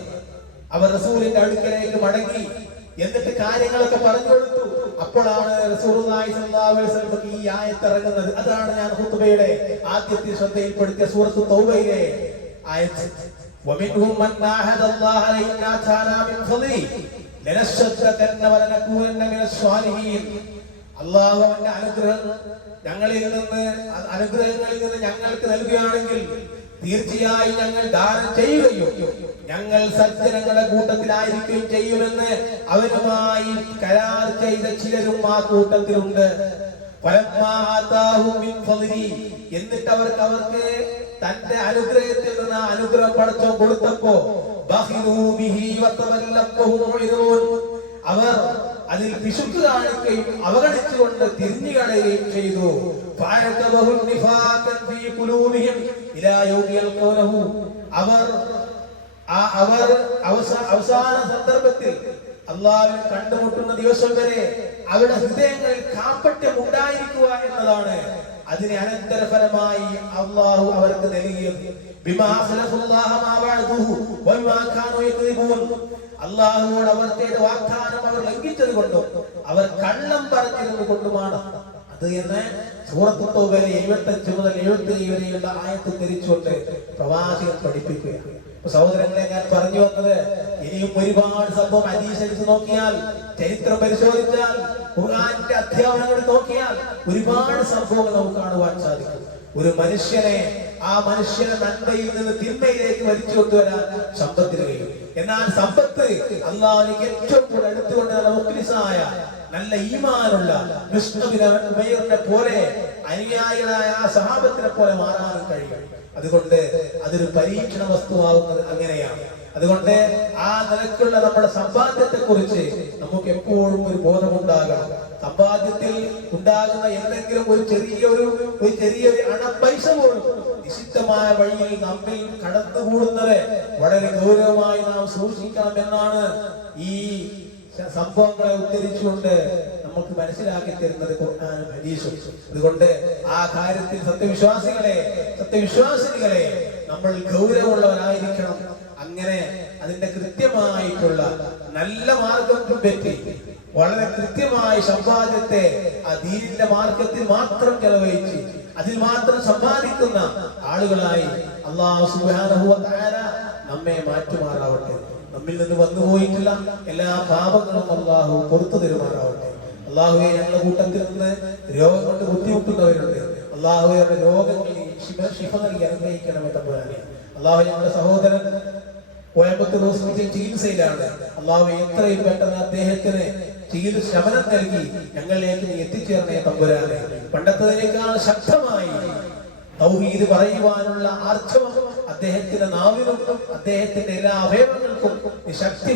അവർ റസൂലിന്റെ അടുക്കലേക്ക് മടങ്ങി. എന്നിട്ട് കാര്യങ്ങളൊക്കെ പറഞ്ഞു കൊടുത്തു. അപ്പോഴാണ് റസൂലുള്ളാഹി സ്വല്ലല്ലാഹു അലൈഹി വസല്ലം ഈ ആയത്ത് ഇറങ്ങുന്നത്. അതാണ് ഞാൻ ഖുത്ബയുടെ ആദ്യത്തെ ശ്രദ്ധയിൽപ്പെടുത്തിയ സൂറത്ത് തൗബയിലെ ആയത്ത്. വമിൻഹും മൻ ആഹദല്ലാഹ ലഇൻ ആതാനാ മിൻ ഫളി ലനശദ്ദകന്ന വലനകൂനന്ന മിനസ് സ്വാലിഹീൻ. അല്ലാഹുവിന്റെ അനുഗ്രഹങ്ങളിൽ നിന്ന് ഞങ്ങൾക്ക് നൽകുകയാണെങ്കിൽ തീർച്ചയായും ഞങ്ങൾ ദാനം ചെയ്യുകയും ഞങ്ങൾ സജ്ജനങ്ങളുടെ കൂട്ടത്തിലായിരിക്കുകയും ചെയ്യുമെന്ന് അവരുമായി കരാർ ചെയ്ത ചിലരും ആ കൂട്ടത്തിലുണ്ട്. എന്നിട്ട് അവർക്ക് തന്റെ അനുഗ്രഹത്തിൽ നിന്ന് അനുഗ്രഹം പടച്ചോൻ കൊടുത്തപ്പോ അവർ അതിൽ പിശുക്ക് കാണിക്കുകയും അവഗണിച്ചുകൊണ്ട് തിരിഞ്ഞു കളയുകയും ചെയ്തു. അവർ അവസാന സന്ദർഭത്തിൽ അല്ലാഹുവിനെ കണ്ടുമുട്ടുന്ന ദിവസം വരെ അവരുടെ ഹൃദയങ്ങളിൽ കാപട്യം ഉണ്ടായിരിക്കുക എന്നതാണ് അതിന് അനന്തരഫലമായി അല്ലാഹു അവർക്ക് നൽകിയത്. അല്ലാഹുവോട് അവർ ചെയ്ത വാഗ്ദാനം അവർ ലംഘിച്ചത് കൊണ്ടും അവർ കള്ളം പറഞ്ഞിരുന്നത് കൊണ്ടുമാണ് അത് എന്ന് സൂറത്ത് തൗബയിലെ 75 മുതൽ 77 വരെയുള്ള ആയത്ത് ധരിച്ചുകൊണ്ട് പ്രവാചകൻ പഠിപ്പിക്കുകയാണ്. സഹോദരങ്ങളെ, ഞാൻ പറഞ്ഞു വന്നത് ഇനിയും ഒരുപാട് സംഭവം ഹദീസ് നോക്കിയാൽ, ചരിത്രം പരിശോധിച്ചാൽ, ഖുർആനിന്റെ അധ്യാപനങ്ങൾ നോക്കിയാൽ ഒരുപാട് സംഭവങ്ങൾ നമുക്ക് കാണുവാൻ സാധിക്കും. ഒരു മനുഷ്യനെ ആ മനുഷ്യനെ നന്മയിൽ നിന്ന് തിന്മയിലേക്ക് വലിച്ചു കൊണ്ടുവരാൻ സമ്പത്തിന് കഴിയും. എന്നാൽ സമ്പത്ത് അല്ലാഹുവിലേക്ക് ഏറ്റവും കൂടുതൽ അടുത്തുകൊണ്ടുള്ള മുഖ്ലിസായ നല്ല ഈമാനുള്ള ഉമൈറിനെ പോലെ അനുയായികളായ ആ സഹാബത്തിനെ പോലെ മാറാനും കഴിയും. അതുകൊണ്ട് അതൊരു പരീക്ഷണ വസ്തുവാകുന്നത് അങ്ങനെയാണ്. അതുകൊണ്ട് ആ നിലക്കുള്ള നമ്മുടെ സമ്പാദ്യത്തെ കുറിച്ച് നമുക്ക് എപ്പോഴും ഒരു ബോധമുണ്ടാകണം. സമ്പാദ്യത്തിൽ ഉണ്ടാകുന്ന എന്തെങ്കിലും ഒരു ചെറിയൊരു പൈസ പോലും നിഷിദ്ധമായ വഴിയിൽ നമ്മിൽ കടന്നുകൂടുന്നത് വളരെ ഗൗരവമായി നാം സൂക്ഷിക്കണം എന്നാണ് ഈ സംഭവങ്ങളെ ഉദ്ധരിച്ചുകൊണ്ട് നമുക്ക് മനസ്സിലാക്കി തരുന്നത് ഖുർആനും ഹദീസും. അതുകൊണ്ട് ആ കാര്യത്തിൽ സത്യവിശ്വാസികളെ നമ്മൾ ഗൗരവമുള്ളവരായിരിക്കണം. അങ്ങനെ അതിന്റെ കൃത്യമായിട്ടുള്ള നല്ല മാർഗം പറ്റി വളരെ കൃത്യമായ സമ്പാദ്യത്തെ ആ ദീനിന്റെ മാർഗത്തിൽ മാത്രം ചെലവഴിച്ച് അതിൽ മാത്രം സമ്പാദിക്കുന്ന ആളുകളായി അല്ലാഹു സുബ്ഹാനഹു വ തആല നമ്മെ മാറ്റുമാറാവട്ടെ. നമ്മിൽ നിന്ന് വന്നുപോയിട്ടുള്ള എല്ലാ പാപങ്ങളും അല്ലാഹു പുറത്തു തരുമാറാവട്ടെ. അല്ലാഹുവേ, ഞങ്ങളുടെ കൂട്ടത്തിൽ നിന്ന് രോഗം കൊണ്ട് ബുദ്ധിമുട്ടുന്നവരുണ്ട്. അല്ലാഹുവേ, അവരുടെ രോഗങ്ങളിൽ ശിഫ നൽകി അനുഗ്രഹിക്കണമേ തമ്പുരാനെ. അല്ലാഹു, ഞങ്ങളുടെ സഹോദരൻ കോയമ്പത്തൂർ ഹോസ്പിറ്റൽ ചികിത്സയിലാണ്. അല്ലാഹുവേ, എത്രയും പെട്ടെന്ന് അദ്ദേഹത്തിന് ശമനം നൽകി ഞങ്ങളിലേക്ക് നീ എത്തിച്ചേർന്നേ തമ്പുരാനെ. പണ്ടത്തതിനേക്കാൾ ശക്തമായി തൗഹീദ് പറയുവാനുള്ള ആർജവം അദ്ദേഹത്തിന്റെ നാവിനും അദ്ദേഹത്തിന്റെ എല്ലാ അവയവങ്ങൾക്കും ശക്തി